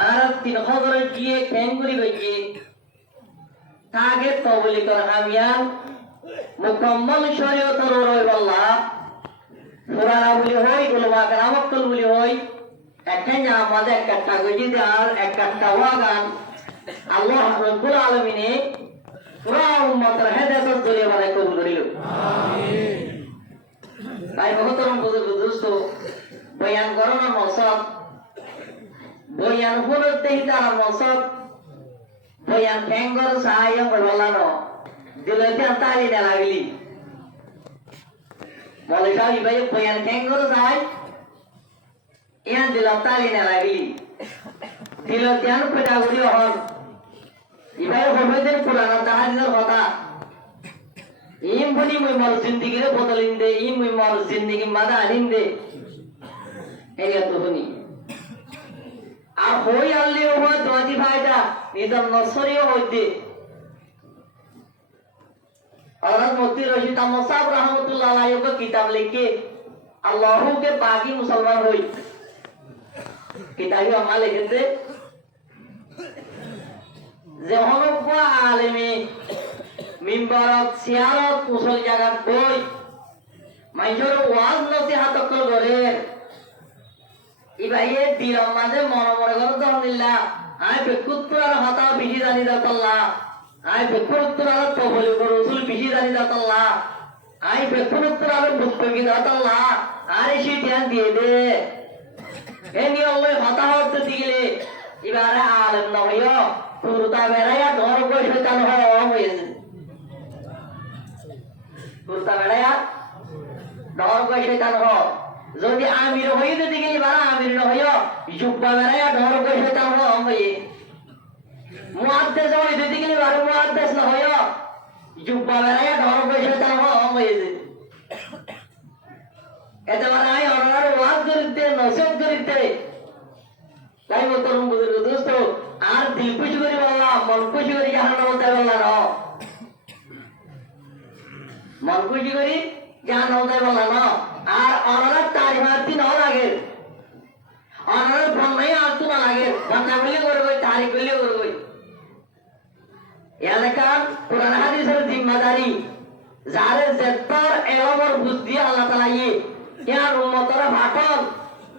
আর তিন খবরে গিয়ে ঠ্যাঙ্গুরি গিয়ে তাকে তবলি কর আমিয়ান মুকম্মল শরীয়তর রই বল্লা পুরানা বলি হই উলমা কেরামতুল বলি হই একখান আমাদের একটা গজি আর একটা ওয়াগান আল্লাহ রাব্বুল আলামিনে পুরা উম্মতের হেদায়েত জরিয়া বানাই কবুল করিল আমিন। তাই মহতরম বুজুর্গ দোস্ত বয়ান করানোর মকসদ বয়ান হলতে তার মকসদ বয়ান ঠ্যাঙ্গর সাহায্য বলানো দিলতে তালি না লাগলি বলে সাহি ভাই বয়ান ঠ্যাঙ্গর সাহায্য ইয়ান দিল তালি না লাগলি দিল ধ্যান পেটাগুড়ি হন ইভাই হবেদের পুরানা জাহাজের কথা ইম বলি মুই মর জিন্দিগিরে বদলিন দে ইম মুই মর জিন্দিগি মাদা আনিন দে এই এত শুনি আর হই আল্লি ওমা দোয়াজি ভাইটা নিজের নসরিও হইতে হযরত মুফতি রশিদ আহমদ সাহেব রাহমাতুল্লাহ আলাইহি কে কিতাব লিখে আল্লাহু के बागी मुसलमान होई किताबी আমা লিখেছে যে হনক আলেমে মিম্বরত সিয়ারত মুসল জায়গাত বই মাইজর ওয়াজ নসিহত করে ইবাইয়ে দিলাম মাঝে মনে মনে করে তো আলহামদুলিল্লাহ আই বেকুত্তরার হতা বেশি জানি দাতাল্লাহ আই বেকুত্তরার তবলি রসুল বেশি জানি দাতাল্লাহ আই বেকুত্তরার বুস্তকি দাতাল্লাহ আর এসে ধ্যান দিয়ে দে এ নিয়ে আল্লাহ হতা হতে দিলে এবারে আলেম না হইও পুরুতা বেড়াইয়া ধর কই শয়তান হয়েছে পুরুতা বেড়াইয়া ধর কই শয়তান যদি আমির হয়ে যদি গেলি বারা আমির না হইও জুব্বা বেড়াইয়া ধর কই শয়তান হয়ে মুআদ্দেস হয়ে যদি গেলি বারা মুআদ্দেস না হইও জুব্বা বেড়াইয়া ধর কই শয়তান হয়েছে এটা মানে আই অনার ওয়াজ করিতে নসিহত করিতে তাই মতরম বুজুর্গ দোস্ত আর দিল খুশি করি বললাম মন খুশি করি জাহান্নাম বলতে বললাম না মন খুশি করি জাহান্নাম বলতে বললাম না আর অনার তারিফাতি না লাগে অনার ফন্নাই আলতু না লাগে ফন্না বলে করবে তারিফ বলে করবে এলাকার কোরআন হাদিসের জিম্মাদারি যারে জেত্তর এলমর বুঝ দিয়ে আল্লাহ তাআলা ইয়ার উম্মতরা ভাটন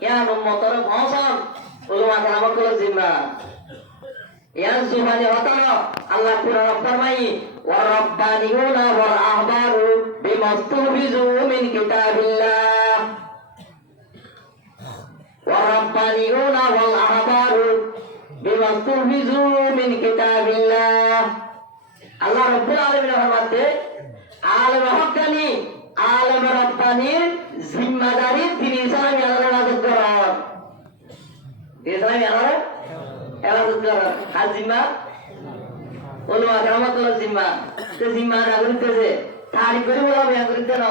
ইয়ার উম্মতরা ভাষণ উলমা কেরামতুল জিম্মা ইয়ার জুবানি হতানো আল্লাহ কুরআন ফরমাই ওয়া রাব্বানিউনা ওয়াল আহবারু বিমাস্তুহবিজু মিন কিতাবিল্লাহ ওয়া রাব্বানিউনা ওয়াল আহবারু বিমাস্তুহবিজু মিন কিতাবিল্লাহ আল্লাহ রাব্বুল আলামিন ফরমাতে আলেম হক্কানি আলেম রাব্বানির জিম্মাদারি তিনি ইসলামী আল্লাহর ইবাদত করা ইসলামী আল্লাহর ইবাদত করা আর জিম্মা উলমা কেরামতুল জিম্মা তে জিম্মা নাগরিকতে যে তারিখ করে বলা বিয়া করিতে না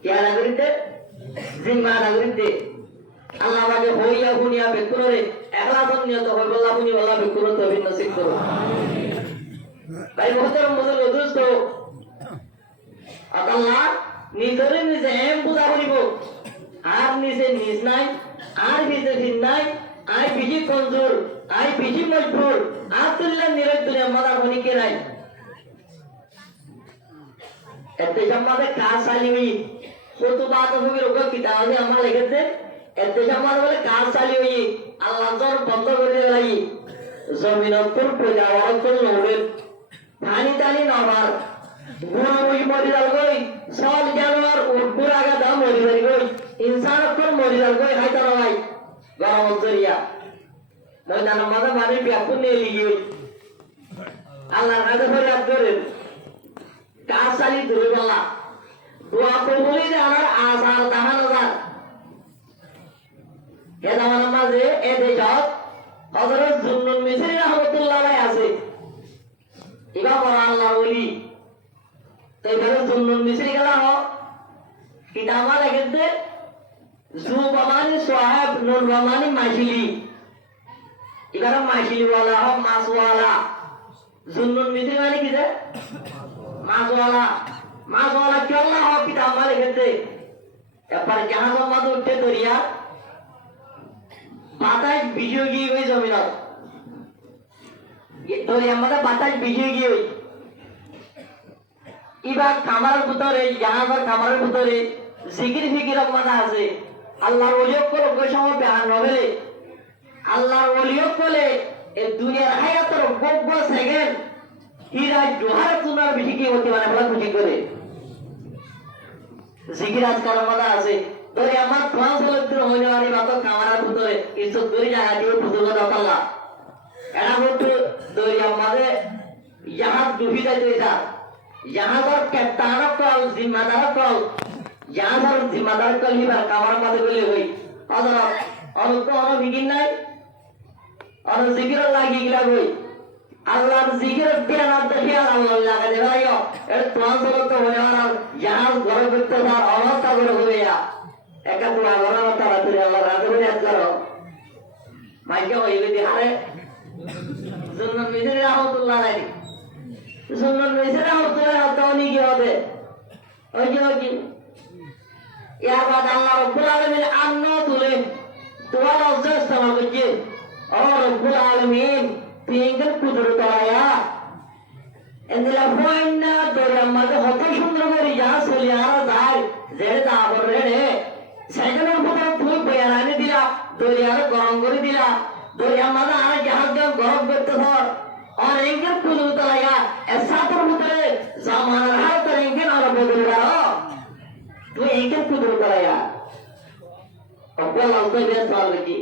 কি নাগরিকতে জিম্মা নাগরিকতে আল্লাহ আমাকে হইয়া গুনিয়া বেকুরে ইখলাসন নিয়ত হয় বল্লাহ গুনি বল্লাহ বেকুরে তৌফিক নসিব করো আমিন ভাই মুহতারাম বুজুর্গ দোস্ত আল্লাহ নিজরে নিজে এম বুঝা করিব আর নিজে নিজ নাই আর নিজে ভিন নাই আই বিজি কমজোর আই বিজি মজবুর আর তুল্লাহ নিরজ দুনিয়া মাদা হনি কে নাই এতে সম্মাদে কাজ চালিবি কত বাত হবে রোগ কিতাব আছে আমার লিখেছে এতে সম্মাদ বলে কাজ চালিবি আল্লাহ জোর বন্ধ করে দেলাই জমিনত তোর পূজা অরকল লোবে পানি টানি নবার গুরু মুই মরি যাল গই সব জানোয়ার উড়পুর আগা দাম মরি যাই গই ইনসান কোন মরি যাল গই হাইতা নয় গরম জরিয়া ময়দান মাদা মানে ব্যাপুন নিয়ে লিগি আল্লাহর কাছে ফরিয়াদ করে কাজ চালি ধরে বলা দোয়া কবুলি যে আমার আসার দাহান হাজার এ দামান মাঝে এ দেশত হযরত জুন্নুন মিসরি রাহমাতুল্লাহ আলাইহি আছে ইবা বড় আল্লাহ ওলি তাই বলে জুন্নুন মিসরি গেলা হ কিতাবা লিখতে জুবামানি সাহেব নুর রহমানি মাইশিলি এবারে মাইশিলি ওয়ালা হ মাস ওয়ালা জুন্নুন মিসরি মানে কি যে মাস ওয়ালা কি আল্লাহ হ কিতাবা লিখতে এরপর জাহাজ মাঝে উঠতে দরিয়া বাতাস বিজয়ী হয়ে জমিনত দরিয়া মধ্যে বাতাস ভিজে গিয়ে এবার খামারের ভিতরে জাহাজের খামারের ভিতরে জিকির ফিকির মাথা আছে আল্লাহর ওলিয়ক করে ওই সময় বেহার নভেলে আল্লাহর ওলিয়ক বলে এই দুনিয়ার হায়াতের গব্য সেকেন্ড হীরা জোহার তুনার বেশি কি হতে মানে বলা খুশি করে জিকির আজকাল মাথা আছে ধরে আমার ট্রান্সলেটর হয়ে যাওয়ার মতো খামারের ভিতরে কিছু দড়ি জায়গা দিয়ে বুঝলো না আল্লাহ এরা বলতো দড়ি আমাদের জাহাজ ডুবি যাইতে যা জাহাজের ক্যাপ্টেন কল জিম্মাদার কল জাহাজের জিম্মাদার কল হিবার কামার মাঝে বলে হই হযরত অনুত বিগিন নাই আর জিকির লাগি গিলা হই আল্লাহর জিকির ধ্যান দেখি আল্লাহ লাগা দে ভাইও এর ট্রান্সলেট হয়ে আর জাহাজ ঘর করতে তার অবস্থা করে হবে একা দোয়া করো তাড়াতাড়ি আল্লাহ রাতে করে করো মাইকে হইবে দিহারে সুন্নাত মিজরি রাহমাতুল্লাহ আলাইহি সুন্নাত মিজরি রাহমাতুল্লাহ আতাউনি কি হবে ওই যে ইয়ার বাদ আল্লাহ রাব্বুল আলামিন আন্না তুলে দোয়া লজ্জা ইস্তেমাল করছে ও রাব্বুল আলামিন তিনগর কুদরত আয়া এন্দিলা ফয়না দরিয়া মাঝে হত সুন্দর করে যা চলে আর যায় যে দাবর রে সাইকেলের উপর তুই বয়ারানি দিলা দরিয়ার গরম করে দিলা দরিয়া মাঝে আর জাহাজ গরম করতে ধর আর এঙ্গের কুদরত আয়া এসাতর ভিতরে জামানার হাত এঙ্গের আর বদল করো তুই এঙ্গের কুদরত আয়া অকল আলতো বেশ ভালো কি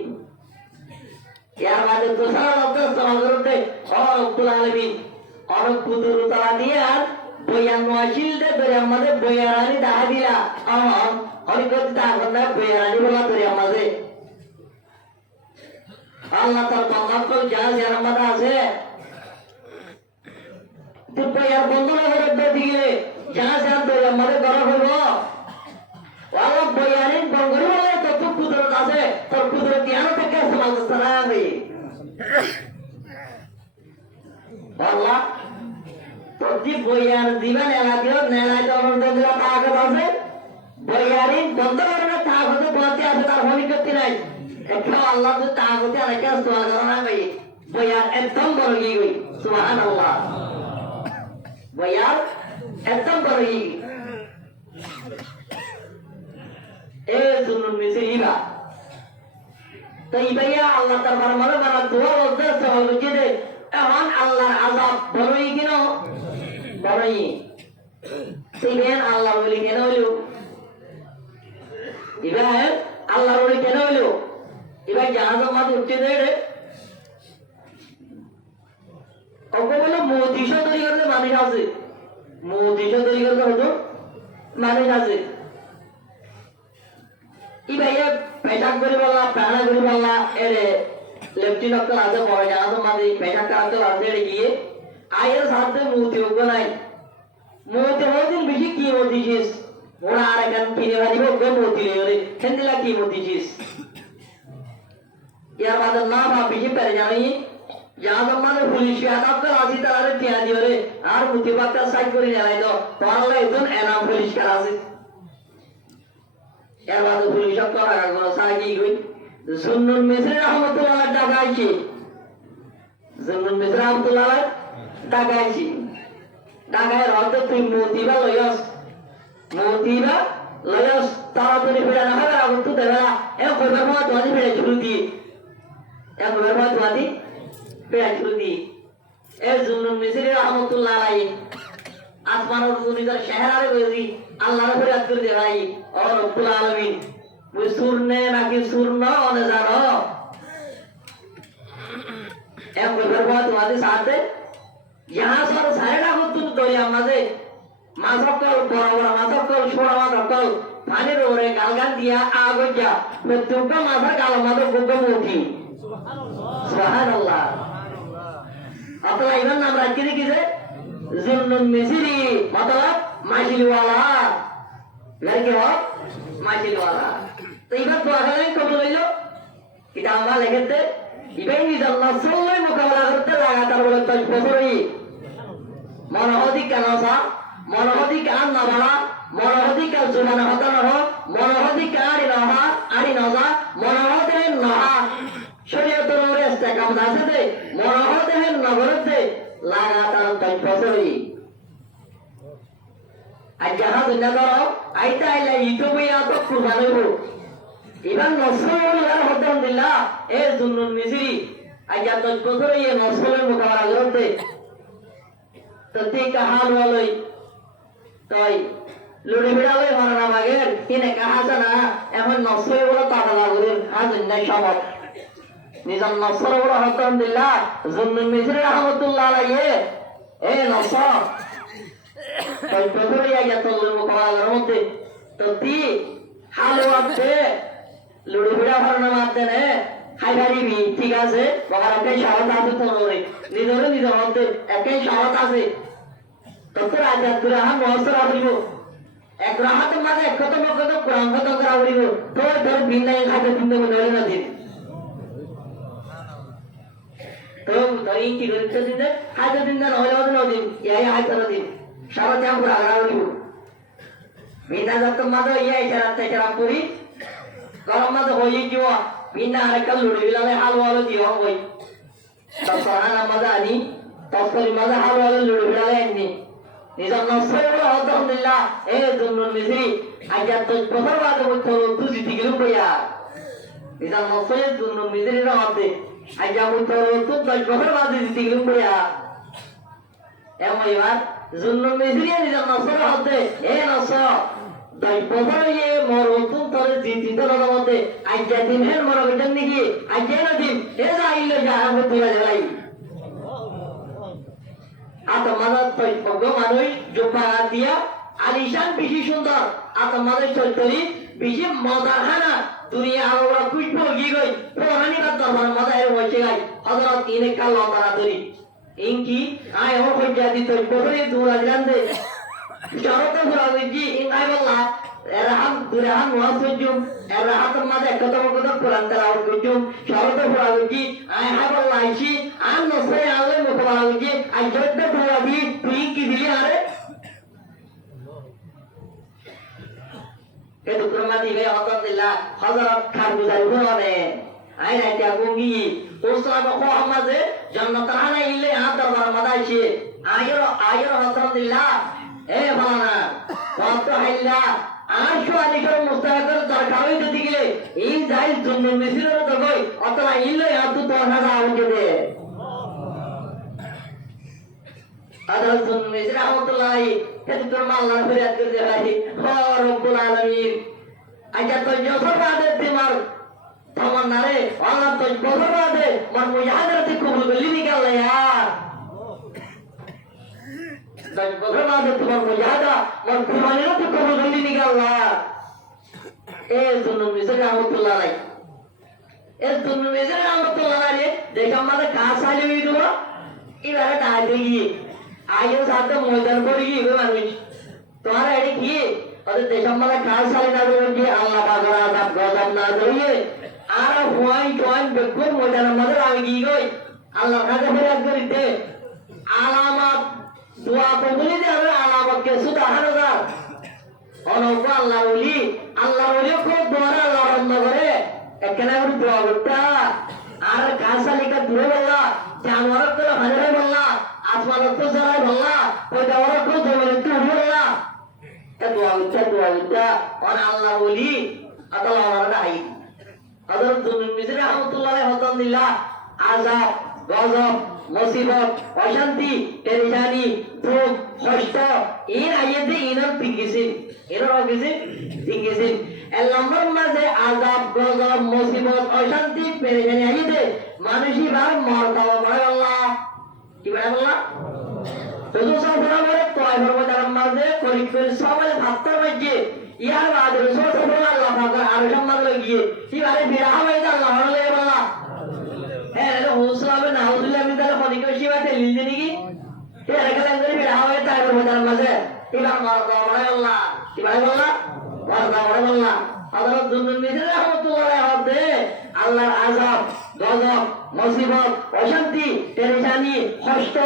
ইয়ার মাঝে দোসরা লব্ধ সমাজ করতে আর আব্দুল আলামিন আর কুদরত আলা দিয়ে আর বয়ান ওয়াজিল দে দরিয়া মাঝে বয়ারানি দেখা দিলা অনেক কথা বয়ারানি বলা দরিয়া মাঝে আল্লাহ তার বান্দার জাহাজ যার মাঝে আছে তুই বয়ার বন্ধ না করে দিলে জাহাজ যার দরিয়া মাঝে গরম হইব আল্লাহ বয়ারিন বঙ্গরি বলে তত কুদরত আছে তোর কুদরত জ্ঞান থেকে সমাজ সালামি আল্লাহ প্রতি বইয়ার দিবেন এলাকায় নেড়াই তরন্তের তাগত আছে বইয়ারিন বন্ধ করে তাগতে বলতে আছে তার ভবিষ্যৎ নাই একটা আল্লাহ তো তাগতে আর একটা সোয়া জানা ভাই বইয়ার একদম বড় গিয়ে গই সুবহানাল্লাহ বইয়ার একদম বড় গিয়ে এ সুন্নুন মিসরিবা তো ইবাইয়া আল্লাহ তার ফরমানে বানা দোয়া বলতে সওয়াল করে এমন আল্লাহর আযাব বড়ই কেন বড়ই সিবেন আল্লাহ বলি কেন হলো ইবাই আল্লাহ বলি কেন হলো ইবাই জাহাজের মাঝে উঠতে দেয় ওকে বলে মোদিশো তৈরি করতে মানুষ আছে মোদিশো তৈরি করতে হতো মানুষ আছে ইবাইয়া পেশাব করে বললা প্রাণা করে বললা এরে লেফটি ডক্টর আছে বড় জাহাজের মাঝে পেশাব কাটতে আছে গিয়ে আয়ের সাথে মুহূর্তে হোক নাই মুহূর্তে হদিন বেশি কি মতিছিস ওরা আর এখান কিনে বাড়িব ওকে মতি রে সেন্দিলা কি মতিছিস ইয়ার বাদে না বা বেশি পেরে জানি জাহাজের মাঝে পুলিশ আদাবকে রাজি তারা টিয়া দিও রে আর মুতি বাচ্চা সাইড করে নেয় তো তাহলে একজন এনাম পুলিশ কার আছে এর বাদে পুলিশ করা গেল সাইকি গই সুন্নুন মিসরি রহমাতুল্লাহ ডাকাইছি সুন্নুন মিসরি রহমাতুল্লাহ ডাকাইছি ডাকায় রত তুই মোতিবা লয়স তাড়াতাড়ি ফিরে না হবে আগুন তো দেবে না এ কইবার মা তোমাদের ফিরে ছুটি এ কইবার মা তোমাদের ফিরে ছুটি এ সুন্নুন মিসরি রহমাতুল্লাহ আলাইহি আসমানের দুনিয়ার শহরে বলি আল্লাহর ফরিয়াদ করে দে ভাই ও রব্বুল আলামিন মুই সুরনে নাকি সুরন অনে জানো এক কইবার মা তোমাদের সাথে यहाँ सर सारेडा को तुम दरिया माजे मासकल बड़ा बड़ा मासकल छोड़ा मासकल पानी रोरे गालगान दिया आगो जा मैं तुमका मासा गालो मातो गुगम उठी सुबहानअल्लाह अतला इवन नाम रखी थी किसे जुन्नुन मिसरी मतलब माशिल वाला घर के हो माशिल वाला तो इवन तो आगे नहीं कब ले लो किताब वाला लिखे थे इवन इधर नस्ल मुकाबला करते लगातार बोले तो बसोरी মনোহদিক কানসা মনোহদিক আন নবালা মনোহদিক জুমানা হতানহ মনোহদিক আরি নহা আরি নজা মনোহদিক নহা শরীয়তের রেস্তা কাম আছে দে মরহতে হেন নগরতে লাগাতার 10 বছরই আজ যাহা দুনিয়া ধরো আইতা আইলা ইউটিউবে তো কুরবান হইব ইবান নসরুল হতন দিল্লা এ জুন্নুন মিসরি আজ 10 বছরই এ নসরুলের মোকাবেলা করতে তো ঠিক হাল হলই তাই লুড়ি বিড়ালে মারা মাগের কিনে কাহাছে না এখন নসরুল বড় টাকা লাগবে আজ নাই সবক নিজাম নসর বড় হতন দিল্লা জুন্নুন মিসরি রহমাতুল্লাহ আলাইহি এ নসর তাই প্রথমে আইয়া তোর মোকাবেলার মধ্যে তো তি হাল আছে লুড়ি বিড়া ভরনা মারতে নে হাই হারিবি ঠিক আছে বাবার একটাই সাহস আছে তোর নিজের মধ্যে একটাই সাহস আছে তোর আজাদ রাহা মহসর আবলিব এক রাহাতের মাঝে এক কত কোরআন কত করা বলিব তোর ভিন্নাই খাতে ভিন্ন মনে হলে না দিন তো ধরি কি করতে দিন খাতে দিন না হলে না দিন ইয়াই হাতে না দিন সারা জাম পুরা আগা বলিব ভিন্না যত মাঝে ইয়াই চারা পুরি গরম মাঝে হয়ে যাওয়া ভিন্না আরেকটা লুড়ি বিলালে হালওয়ালো দিও হই তখন মাঝে আনি তখন মাঝে হালওয়ালো লুড়ি বিলালে আনি নিজাম নসরুল আলহামদুলিল্লাহ এ জুন্নুন মিসরি আজ 10 বছর বাদে তো তুই দিগিল কইয়া নিজাম নসরুল জুন্নুন মিসরি রাতে আজ তো 10 বছর বাদে দিগিল কইয়া এবার জুন্নুন মিসরি নিজাম নসরুল হতে এ নসর 10 বছর এ মরতুন তোর জিতিতে লাগাতে আজ দিন হের মরবিটান নাকি আজ না দিন এ যাইলো যা আমি তুলা যাই আতমাদার তৈপজ্ঞ মানুষ জোপা দিয়া আলিশান বেশি সুন্দর আতমাদের চৈতরি বেশি মজার হানা দুনিয়া আমরা কুইট গিয়ে গই পুরানি বাদ দরবার মজার বসে গাই হযরত ইনে কাল লতারা ধরি ইনকি আয় ও হইয়া দি তৈপরে দুরা জানদে শরতে ফুরাজি ইন আই বল্লা এরহাম দুরহাম ওয়াসজুম এরহাম মাদে কত কোরআন তেলাওয়াত করজুম শরতে ফুরাজি আয় হা বল্লা আইছি আন নসে আলে মোকাবালাজি আই জয়তে ফুরাজি তুই কি দিলি আরে এ দুক্রমা দিবে আলহামদুলিল্লাহ হযরত খান বুঝাই বলে আই রাইতা গঙ্গি ওসরা বকো আমাজে জান্নাত আনা ইলে আ দরবার মাদাইছে আয়র আলহামদুলিল্লাহ এ ভানা কত হাইলা আশু আলিকর মুস্তাহিদের দরকার হইতে দিলে এই যাই জুন্নুন মিসরির তো কই অতলা ইলে আতু তো হাজা আউকে দে আদাল জুন্নুন মিসরি রহমাতুল্লাহ এত তোর আল্লাহর ফরিয়াদ করতে ভাই ও রব্বুল আলামিন আজা তো যখন বাদে তোমার তামান্না রে আল্লাহ তো বছর বাদে মন মুজাহাদাতে কবুল করলি নিকাল यार বছর বাদে তোমার মুজাহাদা মন কুরবানির তো কবুল করলি নিকাল এ জুন্নুন মিসরি রহমাতুল্লাহ এ জুন্নুন মিসরি রহমাতুল্লাহ দেখা আমাদের কাজ আইলে হইতো এবারে দাঁড়িয়ে গিয়ে আইও সাথে ময়দান করে গিয়ে মানুষ তোমার এটি কি ওদের দেশমালা কাজ সারি না দেবেন কি আল্লাহ পাকের আযাব গজব না ধরিয়ে আর হুয়াই বেকুব ময়দানের মধ্যে আমি কি কই আল্লাহর কাছে ফরিয়াদ করিতে আলামত দোয়া কবুলি দেবে আলামত কে সুবহান আল্লাহ অনব আল্লাহ ওলি খুব দোয়া আল্লাহ বন্ধ করে এখানে আমি দোয়া করতা আর কাজ সালিকা দূরে বললা জানোয়ার করে হাজারে বললা আসমান তো জরাই বললা ওই জানোয়ার তো জমিনে তো বললা দোয়া উচ্চা আর আল্লাহ ওলি আল্লাহ আমার নাই হযরত জুন্নুন মিসরি রহমাতুল্লাহ আলাইহি আযাব গজব মুসিবত অশান্তি পেরেশানি দুঃখ কষ্ট এর আইতে ইনার পিগিসিন এর পিগিসিন এর নম্বর মাঝে আযাব গজব মুসিবত অশান্তি পেরেশানি আইতে মানুষই ভার মরতাবা বলে আল্লাহ কি বলে আল্লাহ তো সবরা বলে কয় বড় মাঝে করিক করে সবাই ভাবতে পারছে ইয়ার বাদ রাসূল সাল্লাল্লাহু আলাইহি ওয়াসাল্লাম আর সম্মান লাগিয়ে কি আরে বিরাহ হয়ে আল্লাহ হলে বলা হ্যাঁ এটা হোসলাবে না হোসলে আমি তাহলে করিক করে শিবাতে লিজে নাকি তে আরেকটা করে বিরাহ হয়ে তার বড় মাঝে ইবার মারদা বলে আল্লাহ কি বলে আল্লাহ মারদা বলে আল্লাহ হযরত জুন্নুন মিসরি রাহমাতুল্লাহ আলাইহি আল্লাহর আযাব গজব মুসিবত অশান্তি পেরেশানি কষ্ট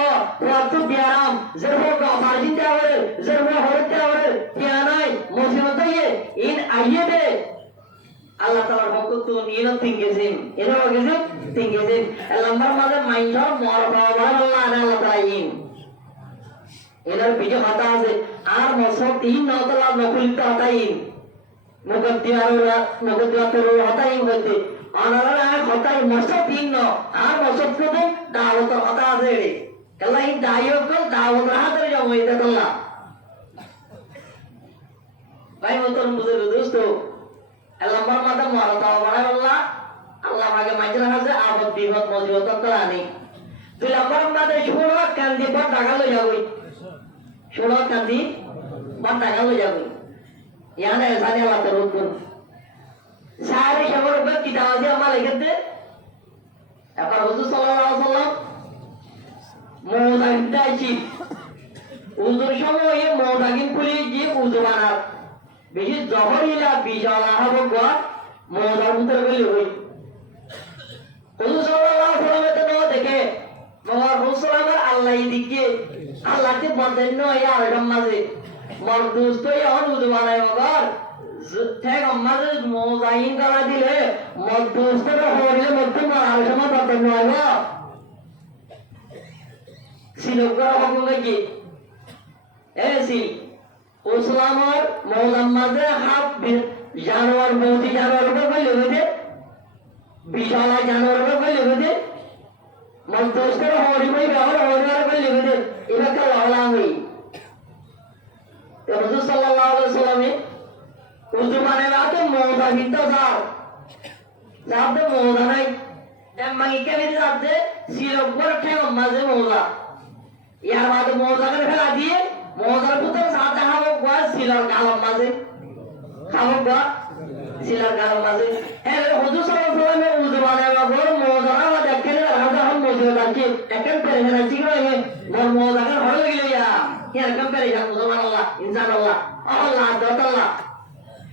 কত বিয়ারাম জরব গাফাজিন দেওয়ার জরব হরতে দেওয়ার কি নাই মুসিবত ইন আইয়ে Allah Taala pokok tu nilo tinggisin, ini apa gitu? Tinggisin. Lambar mana main jauh mor bawa Allah Taala tayin. Ini bija kata se, ar masuk tin nautala nokulit tayin. Mukaddiyar turu tayin bolte. Anara kata masuk tin no, ar masuk tu tu dawat kata se. Kalau ini dayok tu dawat rahat terjauh itu Allah. Baik motor musuh dosto. Lambar mata mor bawa Allah. Allah bagi macam apa? Abad bibat musibah terani. Tu lambar mata shura kandi bar dagal jauh. Shura kandi bar dagal jauh. Yang ada sana Allah terukun. Sehari syabar ber kita aja amal ikat deh. Apa Rasul Sallallahu Alaihi Wasallam? Mudah daji. Uzur syabar ye mudagin puli je uzuranat. Biji zohorilah bijala habo gua mudar muter beli hui. Rasul Sallallahu Alaihi Wasallam itu no deke. Mawar Rasul Allah idike. Allah ti banten no ya adam mazid. मर्दूस तो ये और उद्वाना है मगर tek ammadı mozayin kala dile mर्दूस तो होरिले मर्दू मार sama बतन वाला सिलोकरा होगा जी ऐसी उस्लामर मौलम्मादे हाफ जानवर बहुत ही जानवर को बोले हुए विशाला जानवर को बोले हुए मर्दूस तो होरी में व्यवहार होरिले बोले हुए इधर का वाला हुई Rasul Sallallahu Alaihi Wasallam uzu mana lagi moda kita sah, sahde moda naik, yang mengikat itu sahde silap berkah mazhe moda, ya mada moda kan peladi, moda putar sahde hawa gua silar kalam mazhe, hawa gua silar kalam mazhe, Rasul Sallallahu Alaihi Wasallam uzu mana lagi moda apa dekat ni ada ham moda lagi, dekat perihal cikgu ni, moda kan orang lagi ya. Here comparison Allah, insan Allah, Allah, Allah.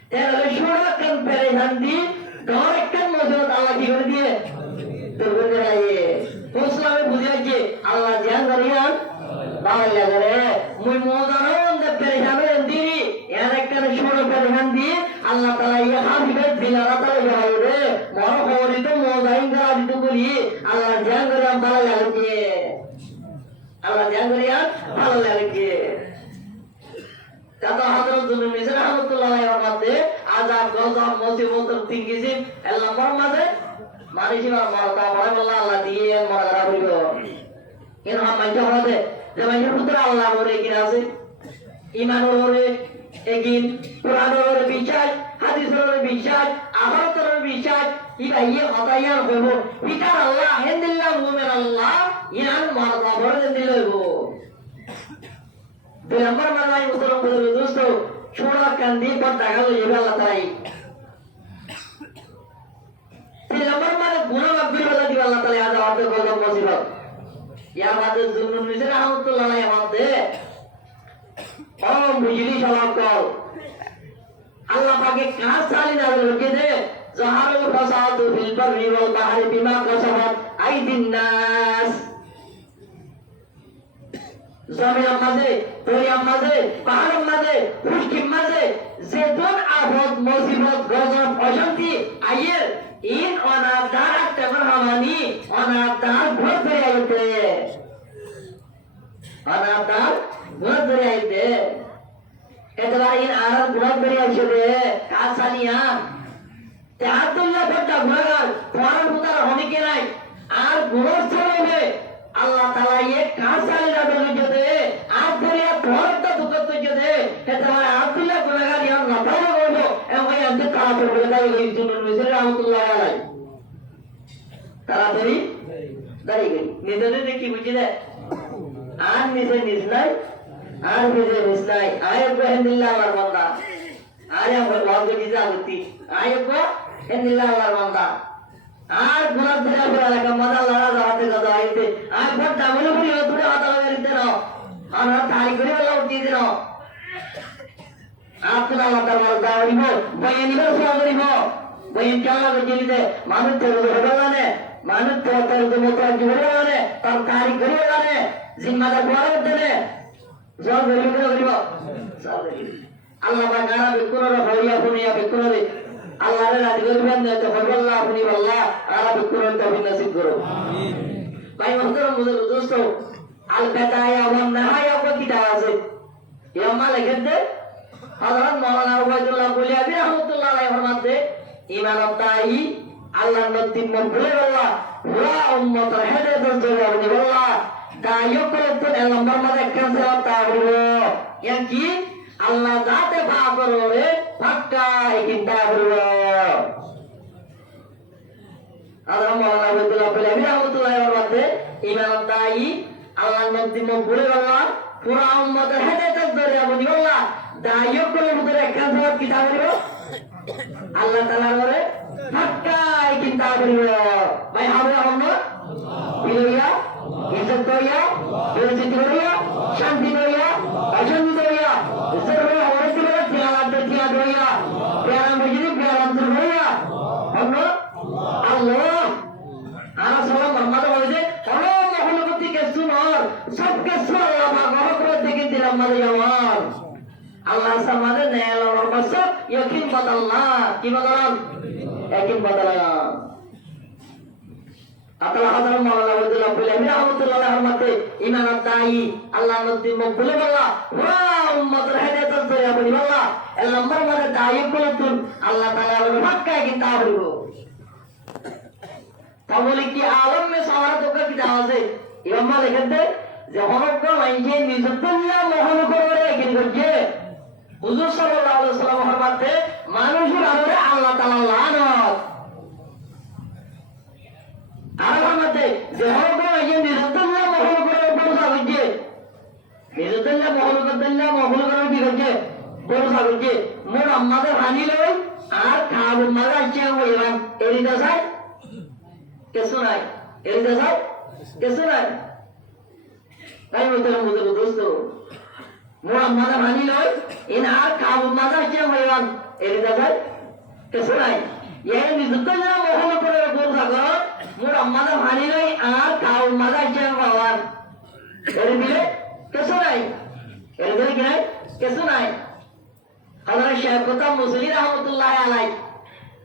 There is short comparison di, direct mujud Allah ki kar diye. To bole rahe. Hosla mein bujhe je Allah jaan kariyan, baal lagare. Mui modano ande perishan andiri. Erekkan short perishan di, Allah Taala ye hafiz dilara Taala jaide. Moro hori to modain kara ditu boli. Allah jaan kariyan baal lagare. Allah jaan kariyan baal lagare. Kata Hadrat Zulul Misra Rahmatullah yang mati, azab gazab musibah tertinggisin, elam marmade, manusia marta Allah Allah dia marah beribu. Ini ham macam apa? Zaman putra Allah boleh kinasi, iman boleh, egin, Quran boleh bicara, hadis boleh bicara, akhirat boleh bicara. Ika ye kata yang beru, ika Allah hendillah mu'min Allah, iman marta boleh hendillah bu. Lambar mana yang utara utara dosto, cuma kandi berdagang juga Allah tarai. Lambar mana guna makbul Allah juga Allah tarai ada waktu kalau musibah. Yang ada zulun misal Rahmatullah yang ada. Oh bujili salam kau. Allah pakai kasali dalam begitu. Zaharul fasadu fil barri wal bahri bima kasabat aydin nas. Zamin maze, tori maze, pahar maze, hushkim maze, zedon afad musibah gazab ashanti ayer in onabdar temer hamani onabdar बहुत बड़े आये थे, onabdar बहुत बड़े आये थे, इतना इन आरब बहुत बड़े आये थे, कासालिया, त्यागुल्ला बट्टा गुनागार, कुरान पुतार होने के लिए आर गुनाह चले हुए Allah Taala ye kasali na dojode aapuriya thorta dukat dojode etara aapilla gunagar yang napala godo emai ante kala purda gai junun misra Rahmatullah alai taratari dari gai nidone dekhi bujide aan mise nisnai ayat hendillah war banda ayat wagge dizaguti ayat hendillah war banda আর গুনাহ ধরে পড়া লাগা মজা লড়া দাঁড়াতে কথা আইতে আর পর ডাবল করে তুই হাতা লাগিতে নাও আর তাই করে লাউ দিয়ে দিও আপনা মাতা মার দাওরিব বয়ানিব সাগরিব বয়ান চালা করে দিতে মানুষ তো হবানে মানুষ তো তার মত জুড়ানে তার কারি করিবানে জিম্মাদার বড় দেনে জল বেরিয়ে করিব সব আল্লাহ বা গানা বিকুনরে হইয়া ফুনিয়া বিকুনরে আল্লাহরে রাজি করবেন না তো বললা আপনি বললা আর বিক্রম তৌফিক নসিব করো ভাই মহতরম বুজুর্গ দোস্ত আল বেদায়া ওয়ান নিহায়া কো কিতাব আছে ইয়ামা লিখেন দে হযরত মাওলানা উবাইদুল্লাহ বুলিয়াবি রাহমাতুল্লাহ আলাইহি ফরমাতে ঈমান তাই আল্লাহর নবী বলে বললা পুরা উম্মতের হেদায়েতের জন্য আপনি বললা দায়ও করে তো নম্বর মাঝে কেন তা হলো ইয়ান কি আল্লাহ যাতে ভাবরো রে পাক্কা কিতা হলো আল্লাহ মাওলানা উবাইদুল্লাহ বুলিয়াবি রাহমাতুল্লাহ আলাইহি ফরমাতে ঈমান তাই আল্লাহর নবী বলে বললা পুরা উম্মতের হেদায়েতের জন্য আপনি বললা দায়ও করে মুদের কেন কিতা হলো আল্লাহ তাআলা বলে পাক্কাই চিন্তা করিব ভাই হবে আমরা বিলইয়া ইজ্জত করিয়া পরিচিত করিয়া শান্তি করিয়া অশান্তি করিয়া সর্ব অবস্থা তিলাওয়াত করিয়া প্যারা মসজিদে প্যারা অন্তর করিয়া আমরা আল্লাহ আর সালাম মোহাম্মদ বলেছে আল্লাহ মহলবতী কে সুনর সবকে সুন আল্লাহ পাক করে দেখে দিলাম আমাদের আমার আল্লাহ সামাদে নেল और बस यकीन बदलना की बदलान यकीन बदलना अतला हजरत मौलाना अब्दुल्लाह बुलियाबी रहमतुल्लाह अलैहि रहमते ईमान ताई अल्लाह नबी मकबूल बल्ला पुरा उम्मत हिदायत दरिया बनी बल्ला el number mane da'i kulatun Allah taala bolu hakka kitab holo তাহলে কি আলম মে সারা তো কিতাব আছে ইমাম লিখতে যে হরক লাইনকে নিজতুল্লাহ মহল করে কি করছে হুজুর সাল্লাল্লাহু আলাইহি ওয়াসাল্লাম ফরমাতে মানুষের আমরে আল্লাহ তাআলা লানত আর আমাতে যে হরক লাইনকে নিজতুল্লাহ মহল করে বলছা হচ্ছে নিজতুল্লাহ মহল করে কি করছে বলছা হচ্ছে মোর আমাদের হানি লই আর খাবো মারা আছে হইলাম এরিদা যায় কেসু নাই এরিদা যায় কেসু নাই তাই মতলব বুঝলো দোস্ত মোর আমাদের হানি লই ইন আর খাবো মারা আছে হইলাম এরিদা যায় কেসু নাই এই নিজতুল্লাহ মহল করে বলছা গো মোর আমাদের হানি লই আর খাবো মারা আছে হওয়ার এর দিলে কেসু নাই এর দিলে কি নাই কেসু নাই हमारे शेखुता मुसली रहमतुल्लाह अलैहि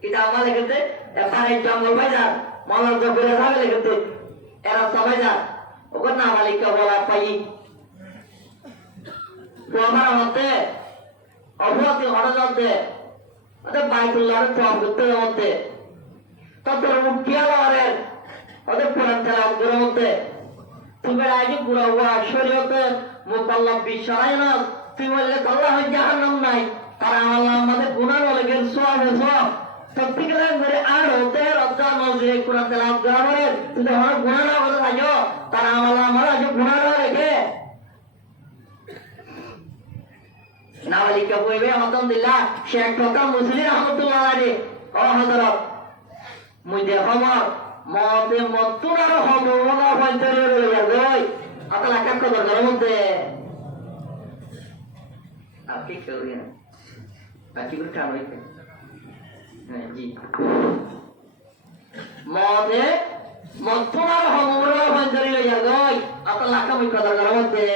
किताब में लिखते एफआरआई जंगल बाजार मौलाना जब्बार साहब लिखते एरा समझा ओकर नाम वाली का बोला पाई वो हमारा होते अभुआती हड़ा जाते अरे बाइतुल्लाह रे तो करते होते तब तो उठिया लारे अरे कुरान तेलावत करे होते तुम्हें आज पूरा हुआ शरीयत मुकल्लफ बिशराय ना तुम्हें अल्लाह जहन्नम नहीं তারা আল্লাহ আমাদের গুনাহ লাগে সওয়াব সওয়াব সত্যি করে আর হতে রব্বা মজরে কুরআন তেলাওয়াত করা করে তুই আমার গুনাহ না হতে থাকো তারা আল্লাহ আমাদের যে গুনাহ রেখে নাওয়ালিকা কইবে আলহামদুলিল্লাহ শেখ কথা মুসলিম রহমাতুল্লাহ আলাইহি ও হযরত মুজে আমার মতে মতুনার হবো না হইতে রইয়া গই আতালা কাক করার মধ্যে আপনি করিয়েন বাকি করে কাম হইছে হ্যাঁ জি মদে মতুনার হমরা বন্ধরি লইয়া গই আতালা কাম করার মধ্যে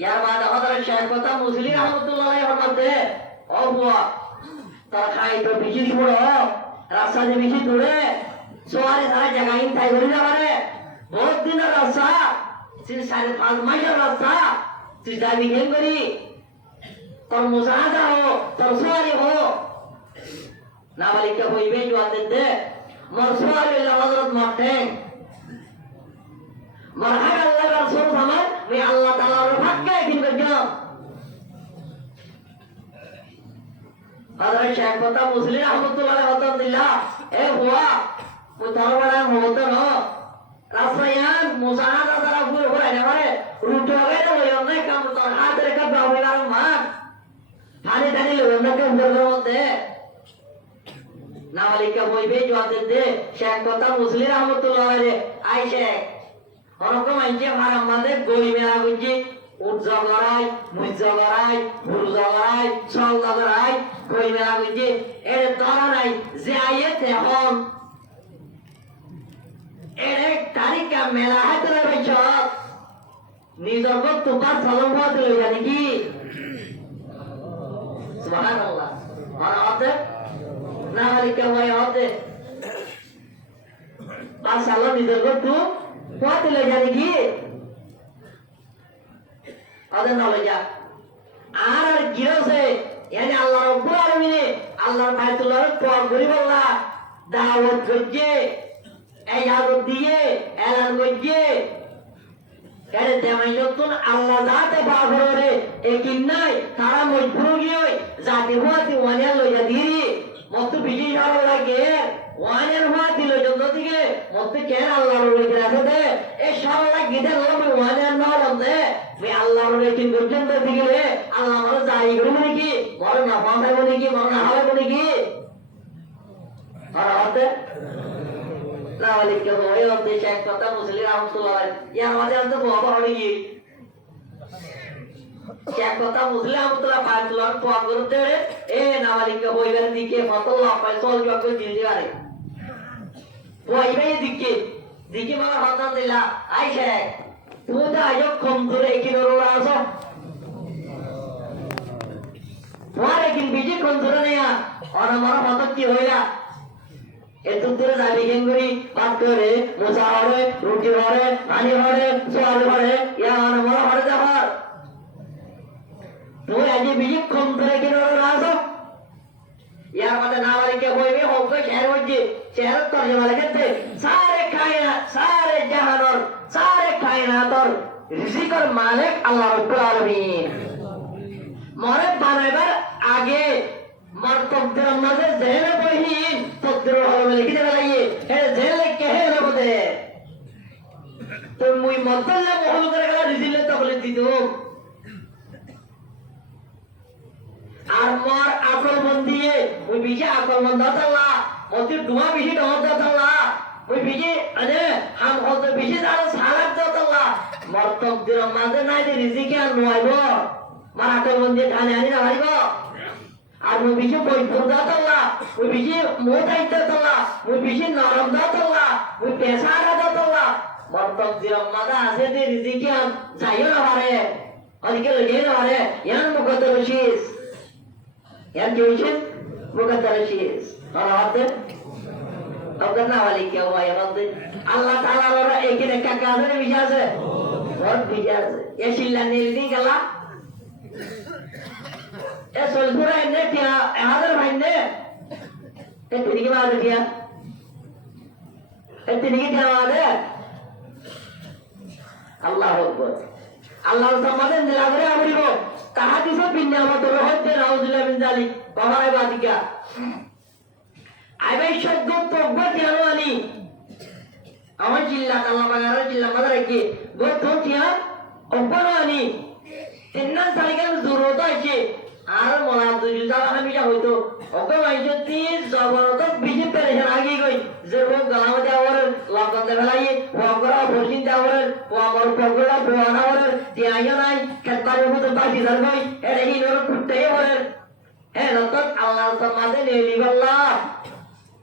ইয়ার বাদ আমাদের শেখ কথা মুসলিম রহমাতুল্লাহ আলাইহি ফরমাতে ও বুয়া তার খাই তো বেশি বড় রাস্তা যে বেশি দূরে সোয়ারে সারা জায়গা ইন তাই করে যাবারে বহুত দিনের রাস্তা 5.5 মাইলের রাস্তা তুই যাবি কেন করি তোর মুজাহাদা হো তোর সোয়ারি হো নাবালিকা হইবে জওয়াব দে মোর সোয়ারি হলো হযরত মাঠেন মারহাম আল্লাহ রাসূল সামাদ আমি আল্লাহ তাআলার হককে দিন করলাম হযরত শেখ কথা মুসলিম রহমাতুল্লাহ আলাইহি এ হুয়া ও দরবারে হতো না রাসায়ান মুজাহাদা দ্বারা পুরো করে নেবারে রুটো গেলে ওই অনেক কাম তোর হাত রেখা বাবুলার মাঠ थाने थाने लोगों के अंदर होते नावालिका বইবে জওয়াব দে শেখ কথা মুসলিম রহমাতুল্লাহ আলাইহি আই শেখ হরকম আইছে আর আমাদের গই মেলা গুজি উট জগরাই মুই জগরাই ভুল জগরাই চল জগরাই গই মেলা গুজি এর ধরা নাই যে আইতে হন এর তারিখা মেলা হাতে রইছ নিজর গো তোমার চলন হতে জানি কি সুবহানাল্লাহ আর আতে না হলে কেউ হতে আর সালাম দিতে করতো কত লই জানি কি আদে না লই যা আর আর গিরছে yani আল্লাহর রব্বুল আলামিন আল্লাহর বাইতুল্লাহর তোয়া করি বললা দাওয়াত করছে ইজাজত দিয়ে এলান করছে এরে তেমাই নতুন আল্লাহ যাতে বাগরে একিন নাই তারা মজবুর গিয়ে জাতি হওয়াতে ওয়ানিয়া লইয়া দিরি মত বিজি ভালো লাগে ওয়ানিয়ার হওয়াতে লইয়া দিকে মত কেন আল্লাহর লইয়া রাখতে এই সরলা গিদের লবে ওয়ানিয়ার না লবে আমি আল্লাহর একিন পর্যন্ত দিলে আল্লাহ আমার যাই করব নাকি বড় না পাঠাইব নাকি বড় না হবে নাকি আর হতে লাওয়ালি কে হয় হতে শেখ কথা মুসলিম রাহমাতুল্লাহ ইয়া আমাদের তো বাবা হয়ে গিয়ে শেখ কথা মুসলিম রাহমাতুল্লাহ ফাজলার তোয়া করতে এ নাওয়ালি কে হইবার দিকে ফতল্লাহ ফয়সাল যোগ্য দিতে পারে ওইবাই দিকে মারা হতান দিলা আই শেখ তুমি তো আজ কম ধরে কি রোড়া আছো তোমার একদিন বিজি কম ধরে নেয়া আর আমার হঠাৎ কি হইলা এত দূরে যাবি গেঙ্গুরি বাদ করে মোচা হরে রুটি হরে পানি হরে সোয়াল হরে ইয়া আমার হরে যাবার তুমি আজ বিজি কম ধরে কি রোড়া আছো ইয়ার মধ্যে না বাড়িকে হইবে হোক শহর হচ্ছে শহর তর্জমা লিখেছে সারে কায়না সারে জাহানর সারে কায়নাতর রিজিকের মালিক আল্লাহ রাব্বুল আলামিন মরে বানাইবার আগে মর তকদিরের মাঝে জেনে বহি তকদির হলে লিখে দেবে লাগিয়ে হে জেলে কে হে বদে তো মুই মতলে মহল করে গেল রিজিলে তকলে দিতো আর মর আকল মন দিয়ে ওই বিজে আকল মন দাতাল্লা মতি ডুমা বিজে ডমা দাতাল্লা ওই বিজে আরে হাম হতে বিজে আর সালাত দাতাল্লা মর তকদির মাঝে নাই যে রিজিকে আর নয়ব মার আকল মন দিয়ে ধানে আনি না ভাইব আর ওই বিজে বই ফুল দাতাল্লা ওই বিজে মোটাই দাতাল্লা ওই বিজে নরম দাতাল্লা ওই পেশা দাতাল্লা মর তকদির মাঝে আছে যে রিজিকে আর যাইও না পারে ওদিকে লইয়ে না পারে ইয়ান মুকদ্দর শীষ yang jujur bukan tersis kalau ada kau kena balik ke awal yang nanti Allah Taala orang ekine kakak saya bisa se orang bisa se ya silan ini kalau ya solpura ini dia ada mana ini gimana dia ini gimana Allah Akbar Allah sama dia nilai apa dia তাহাদিসে বিন্যামত হচ্ছে নাউজুবিল্লাহ মিন যালিক বাবাই বাদিকা আইবাই সদ্য তব্ব কেন আনি আমার জিল্লা আল্লাহ বাগারে জিল্লা মাদারে কি গত কিয়া অব্বন আনি তিন্না সালিকার জরুরত আছে আর মোলা দুজুদা হামিজা হইতো ওকে মাইজতি জবরদস্ত বিজি পেরেশান আগে গই যে ও গলামতে আওয়ার লগন দে ফেলাই ওগরা ফরজিন দাওয়ার ও আমার পগড়া ফোয়ানাওয়ার দিয়াইও নাই কাতারে মতো বাকি ধরবই এরে হি নর কুটে ওরে হে রতত আল্লাহ সমাদে নেলিবাল্লাহ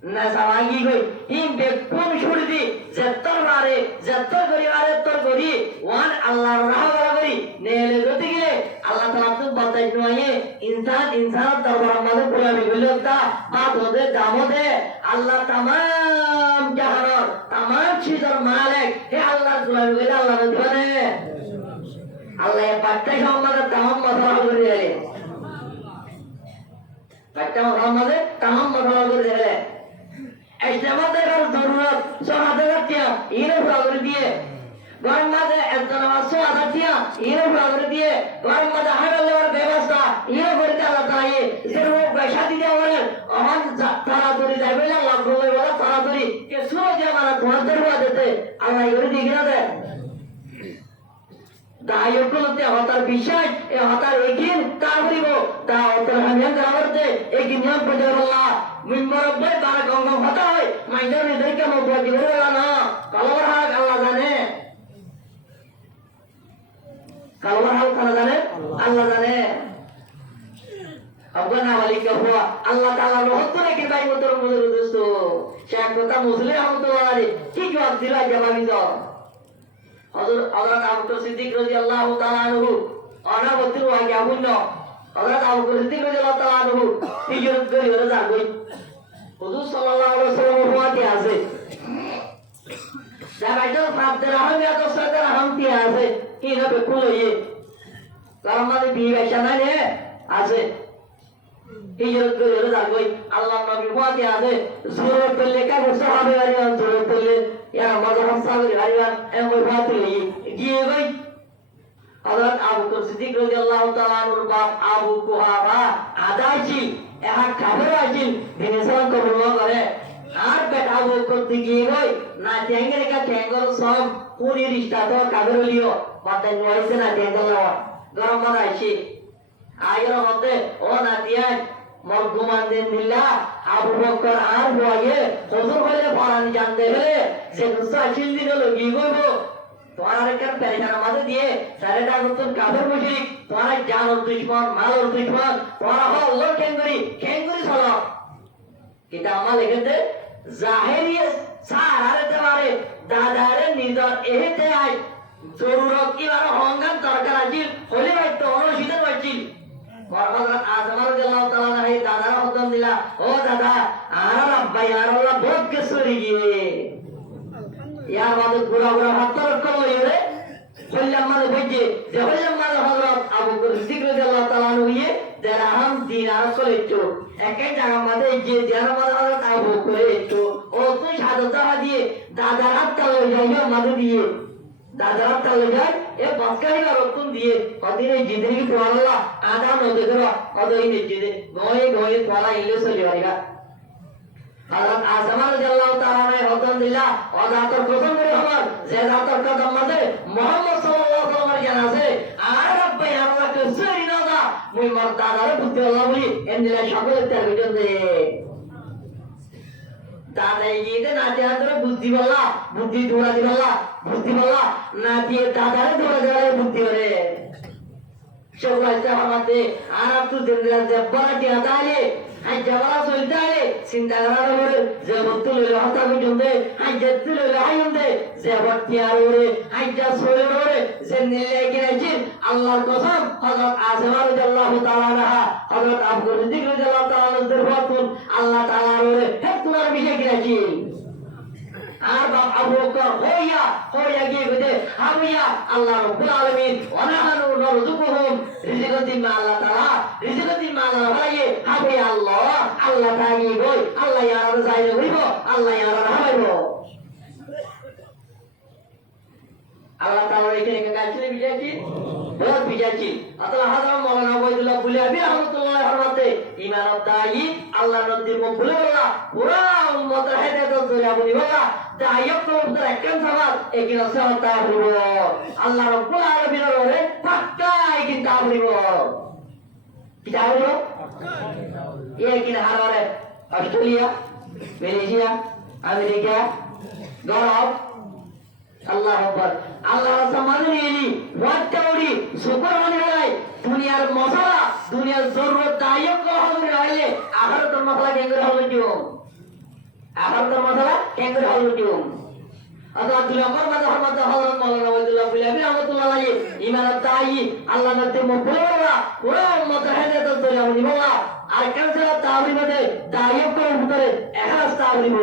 না সামাগি গই ইম বেকুন শুরদি জেত্তর বারে জেত্তর করিবারে তোর করি ওয়ান আল্লাহর রাহবারা করি নেলে গতি গিয়ে আল্লাহ তাআলা তো বাতাই নয়ে ইনসান দরবার মাঝে গোলামি গলতা বাদ হতে দামতে আল্লাহ तमाम জাহানের तमाम চিজের মালিক হে আল্লাহ গোলামি গলে আল্লাহ দিবানে আল্লাহ বাতাই সম্মানে तमाम মশলা করে দিলে বাতাই সম্মানে तमाम মশলা করে দিলে এজমাতে কার জরুরত সহাতে দিয়া ইরে ফ্রাগর দিয়ে গরম মাঝে একজন আমার সহাতে দিয়া ইরে ফ্রাগর দিয়ে গরম মাঝে হাইলের ব্যবস্থা ইরে করে আল্লাহ তাআলা যে রোগ বেশাদি দেওয়া বলেন আমার তাড়াতাড়ি যাইবে না লাভ হবে বলা তাড়াতাড়ি কে শুনো যে আমার ধরতে হওয়া যেতে আল্লাহ করে দিয়ে না দেয় দায়কলতে হতার বিশ্বাস এ হতার একিন কাবরিব তা অতর হামিয়ান জানাতে একিন নিয়ম পজরল্লাহ মিম্বরবে তারা গঙ্গা হতা হয় মাইদার নিদেরকে মবদি হলা না কালবার হাল আল্লাহ জানে কালবার হাল কারা জানে আল্লাহ জানে আবনা ওয়ালিকা হুয়া আল্লাহ তাআলা রহমত রেখে তাই মতর মজুর দোস্ত শেখ কথা মুসলিম রহমতুল্লাহ আলাইহি কি জবাব দিলা জবাবি দাও হযরত আবু বকর সিদ্দিক রাদিয়াল্লাহু তাআলা আনহু অনাবতির ওয়াগে আবুন্ন হযরত আবু বকর সিদ্দিক রাদিয়াল্লাহু তাআলা আনহু হিজরত করে ওরা যাগই হুজুর সাল্লাল্লাহু আলাইহি ওয়াসাল্লাম হুয়াতে আছে যাবাইতো ফাদদের আহমিয়া তো সাদের আহমতি আছে কি হবে কুলইয়ে কারণ মানে বিবেচনা নাই রে আছে হিজরত করে যাবই আল্লাহর নবী হুয়াতে আছে জরুরত পড়লে কা বসে হবে আর জরুরত পড়লে ইয়া মাযহাব সাগরি হারিয়ান এমন হুয়াতে গিয়ে গই হযরত আবু বকর সিদ্দিক রাদিয়াল্লাহু তাআলা আনহুর বাপ আবু কুহাফা আদাইছি এহা কাফের আছিল বিনসান কবুল করে আর বেটা আবু বকর গিয়ে গই না টেঙ্গের কা টেঙ্গর সব পুরি রিশতা তো কাফের লিও মাতে নইছে না টেঙ্গর গরম মারাইছি আয়ের মধ্যে ও না দিয়া মোর গুমান দেন দিল্লা আবু বকর আর বয়ে হুজুর হলে ফরান জানতে হলে যে দুসা চিল দিল লগি গইব তোমার কেন পেরেশান মাঝে দিয়ে সারেটা নতুন কাফের মুশরিক তোমার জানোর দুশমন মালোর দুশমন তোমার হল কেঙ্গুরি চলো কিতা আমা লিখেছে জাহেরিয়ে সারারে পারে দাদারে নিজর এহেতে আই জরুরত কিবার হঙ্গাম দরকার আছিল হলে বাইতো অনুশীত বাইছিল হযরত আজম রাদিয়াল্লাহু তাআলা নাহি দাদার হুকুম দিলা ও দাদা আর আব্বা ইয়া আল্লাহ বহুত কেসরি গিয়ে ইয়ার মাঝে গুড়া হাত করলো ইরে হল্লাম মাঝে বইছে যে হল্লাম মাঝে হযরত আবু বকর সিদ্দিক রাদিয়াল্লাহু তাআলা আনহু ইয়ে দেরহাম দিনার চলেছো একই জায়গা মাঝে যে দেরহাম মাঝে হযরত আবু বকর এতো ও তুই সাদতা দিয়ে দাদার হাত কালো যাইও মাঝে দিয়ে দাদার হাত কালো যায় এ বাসকাই না রতন দিয়ে কদিন এই জিন্দগি তোয়াল্লাহ আদা নদে করো কদই নে জিদে গয়ে তোলা ইলে চলি আইগা হযরত আজম রাদিয়াল্লাহু তাআলা আনহু হুকুম দিলা ও জাতর কসম করে আমার যে জাতর কদম মাঝে মুহাম্মদ সাল্লাল্লাহু আলাইহি ওয়াসাল্লামের জানাজে আর রাব্বাই আল্লাহ কে সরি না দা মুই মার দাদারে বুদ্ধি আল্লাহ বলি এন্দিলা সকলের তার ভিতর দে দাদাই গিয়ে না দেয়াদরে বুদ্ধি বললা বুদ্ধি দৌড়া দিবল্লা বুদ্ধি বললা না দিয়ে দাদারে দৌড়া দেওয়ারে বুদ্ধি করে সবাই আমাদের আর আপনি দেন্দ্রা দেবরা দিয়া দালে আই যাওয়ারা চলতে চিন্তা করার ওরে যে বস্তু লইলে হতা বুঝুন্দে আই যেতে লইলে আইন্দে যে ভক্তি আর ওরে আই যা সরে ওরে যে নিলে কিনেছি আল্লাহর কসম হযরত আজম রাদিয়াল্লাহু তাআলা আনহা হযরত আবু বকর সিদ্দিক রাদিয়াল্লাহু তাআলা আনহুর বরকত আল্লাহ তাআলার ওরে হে তোমার বিষয় কিনেছি আর বাপ আবু বকর হইয়া গিয়ে গদে হামিয়া আল্লাহ রাব্বুল আলামিন ওয়া নাহনু নারযুকুহুম রিজকাতিন মা আল্লাহ তাআলা রিজকাতিন মা আল্লাহ ভাইয়ে হামিয়া আল্লাহ তাগি গই আল্লাহ ইয়ার যাইরে হইব আল্লাহ ইয়ার হাইব আল্লাহ তাআলা এখানে কাছে বিজাতি বহুত বিজাতি আল্লাহ হযরত মাওলানা আবদুল্লাহ বুলিয়াবি রাহমাতুল্লাহ হরমতে ইমান দায়ী আল্লাহ নদীর মকবুল বলা পুরা উম্মত হেদায়েত দরিয়া বলি বলা দায়ক তো উত্তর একখান সমাজ একিন সহতা হইব আল্লাহ রাব্বুল আলামিনের ওরে পাক্কা একিন তা হইব কি তা হইব একিন হারারে অস্ট্রেলিয়া মালয়েশিয়া আমেরিকা গরব আল্লাহ আকবার আল্লাহ সমাজে এলি ওয়াটাউরি সুপার মনে হয় দুনিয়ার মশলা দুনিয়ার জরুরত দায়ক হলে হইলে আখরাতের মশলা কেঙ্গরে হলো দিও আখরাতের মশলা কেঙ্গরে হলো দিও আল্লাহ দুই নম্বর মাঝে হযরত মাওলানা আবদুল্লাহ বুলাবি রাহমাতুল্লাহ আলাইহি ইমানত দায়ী আল্লাহ নতে মুবুরা পুরো উম্মত হেদায়েত দরিয়া বলি বলা আর কাছে তাওরি মধ্যে দায়ক করে ভিতরে এখলাস তাওরিব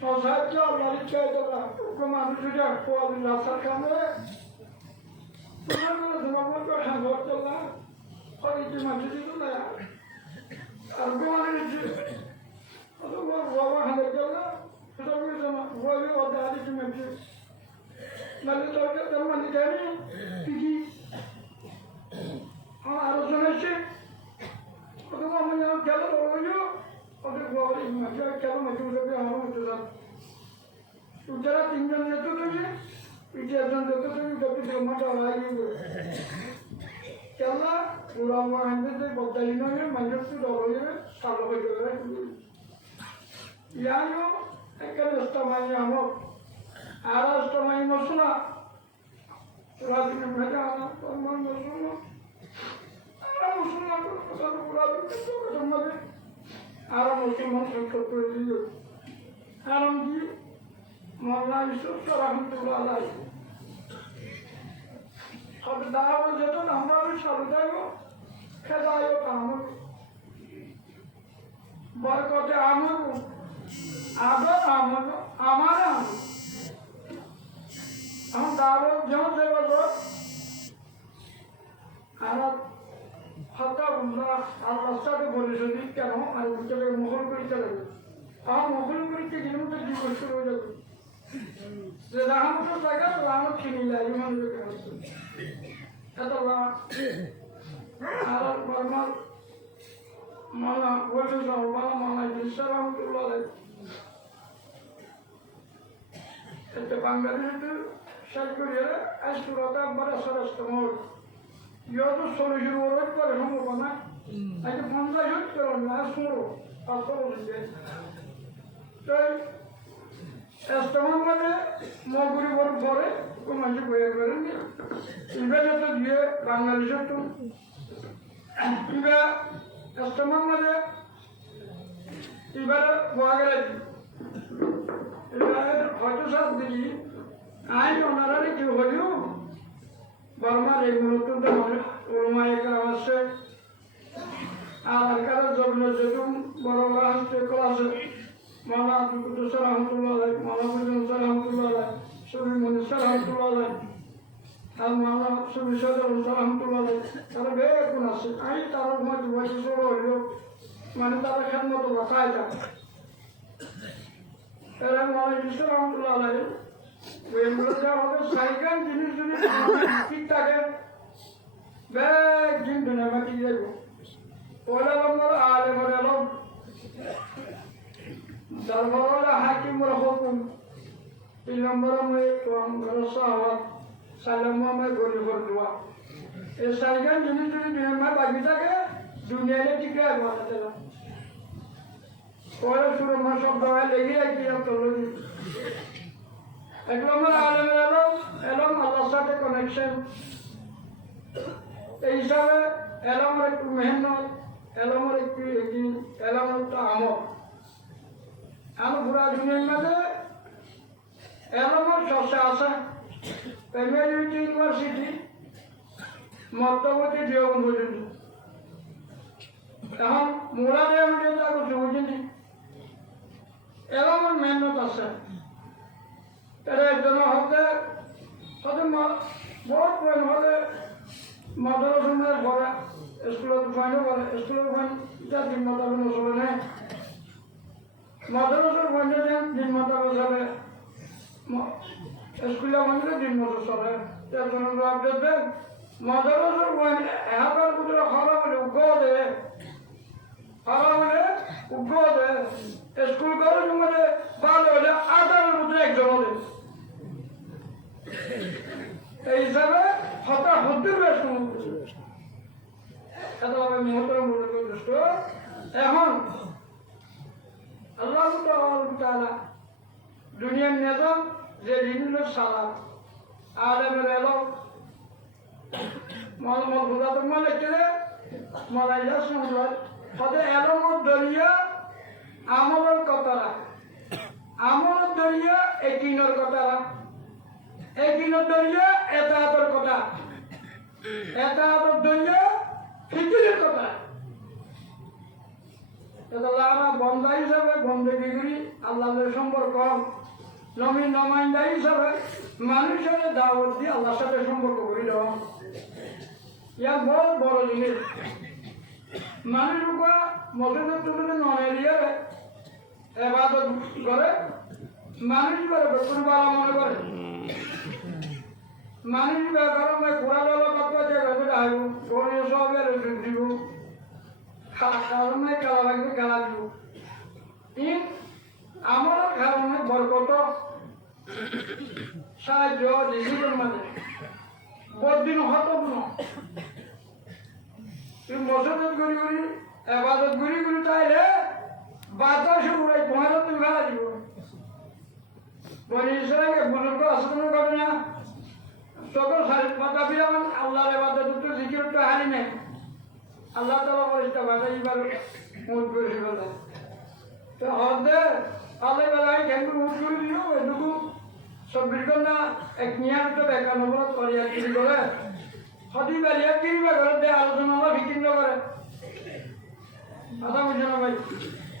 Sadece Allah'ın çayırda okumanı güzel kualın rasar kanı. Bunlar zaman var hem ortada. Hadi cimacı ya. Argumanı için. Adam var baba hanımlar. Tabii zaman böyle o da hadi cimacı. Nalı torka zaman dikeni. Peki. Ama arasına şey. O zaman mı ya gelir oluyor. O da bu arada imajı kelime cümle bir anlamı tutar. Utara tinjan yetu ijaran yetu tapi dia macam lagi. Kala pulang main tu bodalino ni manjur tu dulu ni salah berjalan. Yang ekor istamai amok, arah istamai masuna. Surat ini baca anak orang masuna. Arah masuna tu satu pulau tu ketemu. Arah Musliman sektor itu, Arah di Maulana Yusuf Rahmatullah Alaihi. Kalau dah berjatuh nama itu saludah itu, kezayo kamu, berkata amu, ada amu, amana. Am dah berjauh sebab Arah hatta Allah Allah sahaja boleh jadi kalau ada kita mohon beri cakap, mohon beri ke jiran tu jiran suruh jadi. Sedang tu sahaja orang kini lagi mana berkata. Kata Allah, Arab normal, mana boleh sama mana jadi seram tu lah. Itu bangga itu saya kira asurata berasaras temur. Ya tu solusi orang tu ada semua mana. Ada bangga itu kalau nak semua asal saja. Jadi, estimasi mana mau beri berapa? Kau masih bayar berani. Ibadah tu dia Bangladesh tu. Ibadah estimasi mana? Ibadah buagai. Ibadah hatu sah diri. Ayo orang ni kau baju. Barma regular tu dah mana? Ulama ekor awasnya. Kalau zaman jadum baru kelas mana tu tu Rahmatullah, mana tu Rahmatullah, Suami Manusia Rahmatullah, al mana Suami Saudara Rahmatullah. Kalau benar pun asal, ayi taruh macam macam solo, mana taruh kan macam apa saja. Kalau mana Yusuf Rahmatullah, benar jawab saikan jenis kita ke, baik jenis dunia mati dia. Orang orang alim orang Darwala hakim berhukum. Ilam beramai tuang bersawat. Salam mamai goli berdua. Esaikan jenis-jenis dunia bagi kita dunia ini tiga mana telah. Orang suruh masuk doa lagi yang tolong. Ekor alam elam Allah satu connection. Isyarat elam mereka mehendak, elam mereka ini, elam mereka amal. Anu pura dunia mana? Elamor sosial. Pemeli university, Maktawati dia umurnya. Eham mula dia mungkin tak berjumpa ni. Elamor menu tasnya. Tapi jangan hati mah, buat pun hati madrasah semua bora, sekolah tu fine bora, sekolah fine jadi madrasah sekolah ni. Madrasah fine jadi madrasah sekolah. Sekolah mana jadi madrasah sekolah. Jadi orang tu update ber. Madrasah fine, apa kuda haram le ugo de, haram le ugo de. Sekolah kalau cuma de balu de, ada kuda ekor de. এই হিসাবে হতা হতে ব্যস্ত এতভাবে মহতরম দৃষ্ট এখন আল্লাহ তাআলা দুনিয়ার নিজাম যে দিন সালাম আলেমের এলো মল খুদা তো মালিক কে মালাইয়া সুন্দর হতে এলো দরিয়া আমলের কথারা আমলের দরিয়া এই দিনের কথারা এই দিনের দরিয়া এতাহাতের কথা এতাহাতের দরিয়া ফিকিরের কথা এটা আমরা বন্ধা হিসাবে বন্ধে বিগুড়ি আল্লাহর সম্পর্ক নবী নমাইন্দা হিসাবে মানুষের দাওয়াত দিয়ে আল্লাহর সাথে সম্পর্ক করে দেওয়া ইয়া বড় বড় জিনিস মানুষ মসজিদের তুলে নয় এবাদত করে মানুষ করে বেতন বালা মনে করে মানুষ করে পুরা জল পাতবা যে আইব গরিব সব দিব কারণে কালা লাগবে কালা দিব আমার কারণে বরকত সাহায্য জীবনের মাঝে বদিন হতব্ন মসজিদ ঘুরি ঘুরি এবাদত ঘুরি ঘুরি তাইলে বাতাসে উড়াই তোমাদের তুমি ফেলা দিব বনি ইসলামকে বুজুর্গ আসনের ঘটনা সকল মাতা পিরামান আল্লাহর এবাদত তো জিকির তো হারি নাই আল্লাহ তালা বলিস বাসা এবার মুখ করে ফেলে তো হদে আল্লাহ বেলায় কেমন মুখ করে দিও এটুকু 24 ঘন্টা এক নিয়মিত বেকার করে একটি করে সদি বেরিয়ে কিনবে করে দে আলোচনা বিক্রি করে কথা বুঝে না ভাই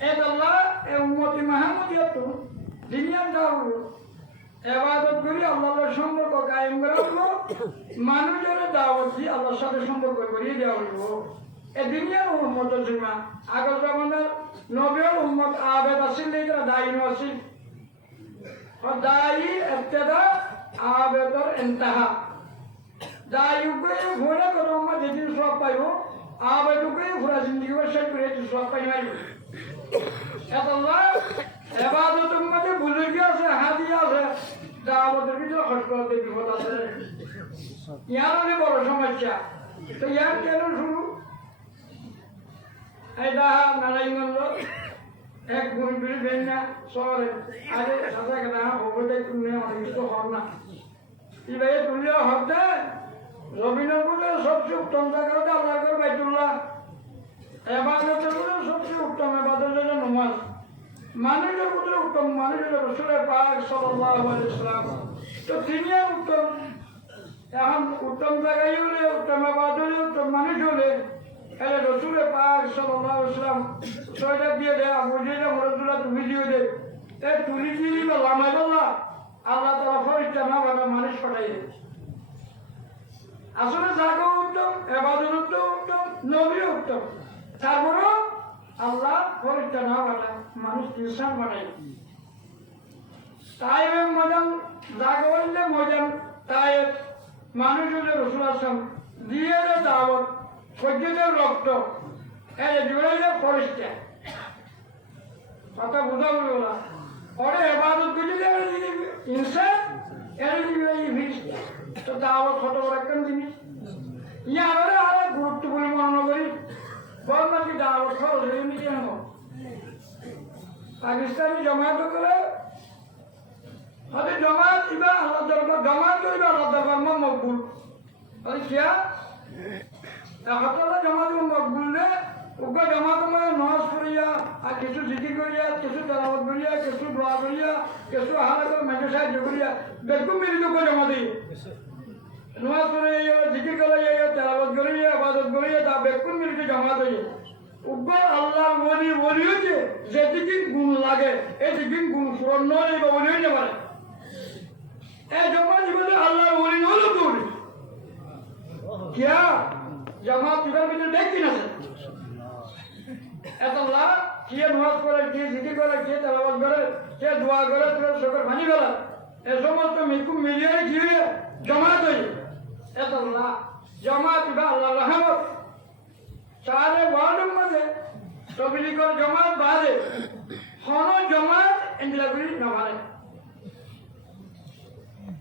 এ আল্লাহ এ উম্মতি মাহমুদিয়ত দুনিয়ার দাও এবাদত করি আল্লাহর সম্পর্ক কায়েম করা হলো মানুষের দাওয়াত দিয়ে আল্লাহর সাথে সম্পর্ক করিয়ে দেওয়া হলো এ দুনিয়ার উম্মত জিম্মা আগর জামানার নবীর উম্মত আবেদ আসিল এরা দায়ী আসিল দায়ী ইবতিদা আবেদর ইন্তাহা দায়ীকে ভরে করে উম্মত যেদিন সব পাইব আবেদকে পুরা জিন্দগি শেষ করে সব পাই নাই আল্লাহ এবাদত উম্মতে বুজুর্গি আছে হাদি আছে দাওয়াতের ভিতরে খটখট বিপদ আছে ইয়ার অনেক বড় সমস্যা তো ইয়ার কেন শুরু এটা নারায়ণগঞ্জ এক গুরুপুরি বেন্যা শহরে আরে সাথে কেনা হবতে তুমি অনেক কিছু হব না এবার তুলিয়া হবতে রবীন্দ্রপুরে সবচেয়ে উত্তম জায়গা আল্লাহ করে বাইতুল্লাহ এবাদতের সবচেয়ে উত্তম এবাদত হলো নামাজ মানুষের মধ্যে উত্তম মানুষের রসুলের পাক সাল্লাল্লাহু আলাইহি ওয়াসাল্লাম তো তিনি উত্তম এখন উত্তম জায়গায় হলে উত্তম আবাদ হলে উত্তম মানুষ হলে এলে রসুলের পাক সাল্লাল্লাহু আলাইহি ওয়াসাল্লাম ছয়টা দিয়ে দেয় বুঝিয়ে রসুল্লাহ তুমি দিয়ে দে এ তুলি দিলি বা লামাই বললা আল্লাহ তালা ফরিস্তা না বানা মানুষ পাঠাই দে আসলে জায়গা উত্তম এবাদত উত্তম নবী উত্তম তারপরেও আল্লাহ ফরিস্তা না বানা মানুষ ইনসান বানাই তাই মজান জায়গা বললে মজান তাই মানুষ হলে রসুল আসলাম দিয়ে দাওয়াত সহ্যদের রক্ত এর জুড়ে ফরিস্তা কথা বোঝা বলবো না পরে এবাদত করলে ইনসান এর ফিরিস্তা তো দাওয়াত কত বড় একটা জিনিস ইয়ে আমরা আরো গুরুত্বপূর্ণ মনে করি বল নাকি দাওয়াত খরচ হয়নি কেন পাকিস্তানি জমায়েত করে হয়তো জমায়েত ইবা আল্লাহ দরবার জমায়েত ইবা আল্লাহ দরবার মকবুল আরে কিয়া হাতালা জমায়েত মকবুল নে ওকে জমায়েত মানে নামাজ পড়িয়া আর কিছু জিকির করিয়া কিছু তেলাওয়াত করিয়া কিছু দোয়া করিয়া কিছু হালাকা মেজে সাহায্য করিয়া বেকুম মিলিত করে জমা দিই নামাজ পড়ে জিকির করে তেলাওয়াত করিয়া ইবাদত করিয়া তা বেকুম মিলিত জমা দিই উগ্র আল্লাহ বলি হচ্ছে যেদিকে গুণ লাগে এদিকে গুণ পূরণ নয় বা বলি হইতে পারে এই জমা জীবনে আল্লাহ বলি হল করি কিয়া জমা তুকার ভিতরে দেখছি না এত লাভ কে নামাজ করে কে জিকির করে কে তেলাওয়াত করে কে দোয়া করে তোর সকল ভানি গেল এ সমস্ত মিকু মিলিয়ে কি জমা তৈরি এত লাভ জমা তুকা আল্লাহ রহমত সারে ওয়ার্ডের মধ্যে তবলিগর জমাত বাদে হন জমাত এন্দিলাগুড়ি নভারে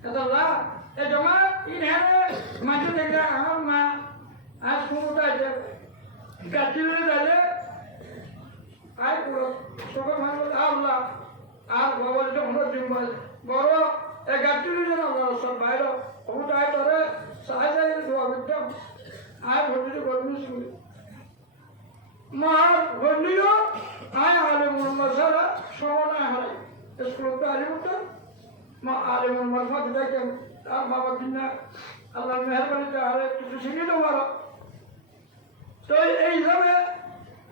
এতলা এ জমাত ইনহারে মাঝে দেখে আমার মা আজ কোনটা আছে কাটিলে দালে আই পুরো সব মানুষ আল্লাহ আর বাবার যে হলো জিম্বাল বড় এ কাটিলে যেন আল্লাহ সব বাইরে ওটা আই তোরে সাহায্য দোয়া করতাম আই ভর্তি করবি শুনি মার বন্ধুও আয় আলেমুল মাসালা সমানায় হারাই স্কুলতে আলিমুটা মা আলেমুল মারফত দেখেন তার বাবা কিনা আল্লাহর মেহরবানিতে আরে কিছু শিখে দেবো তো এই হিসাবে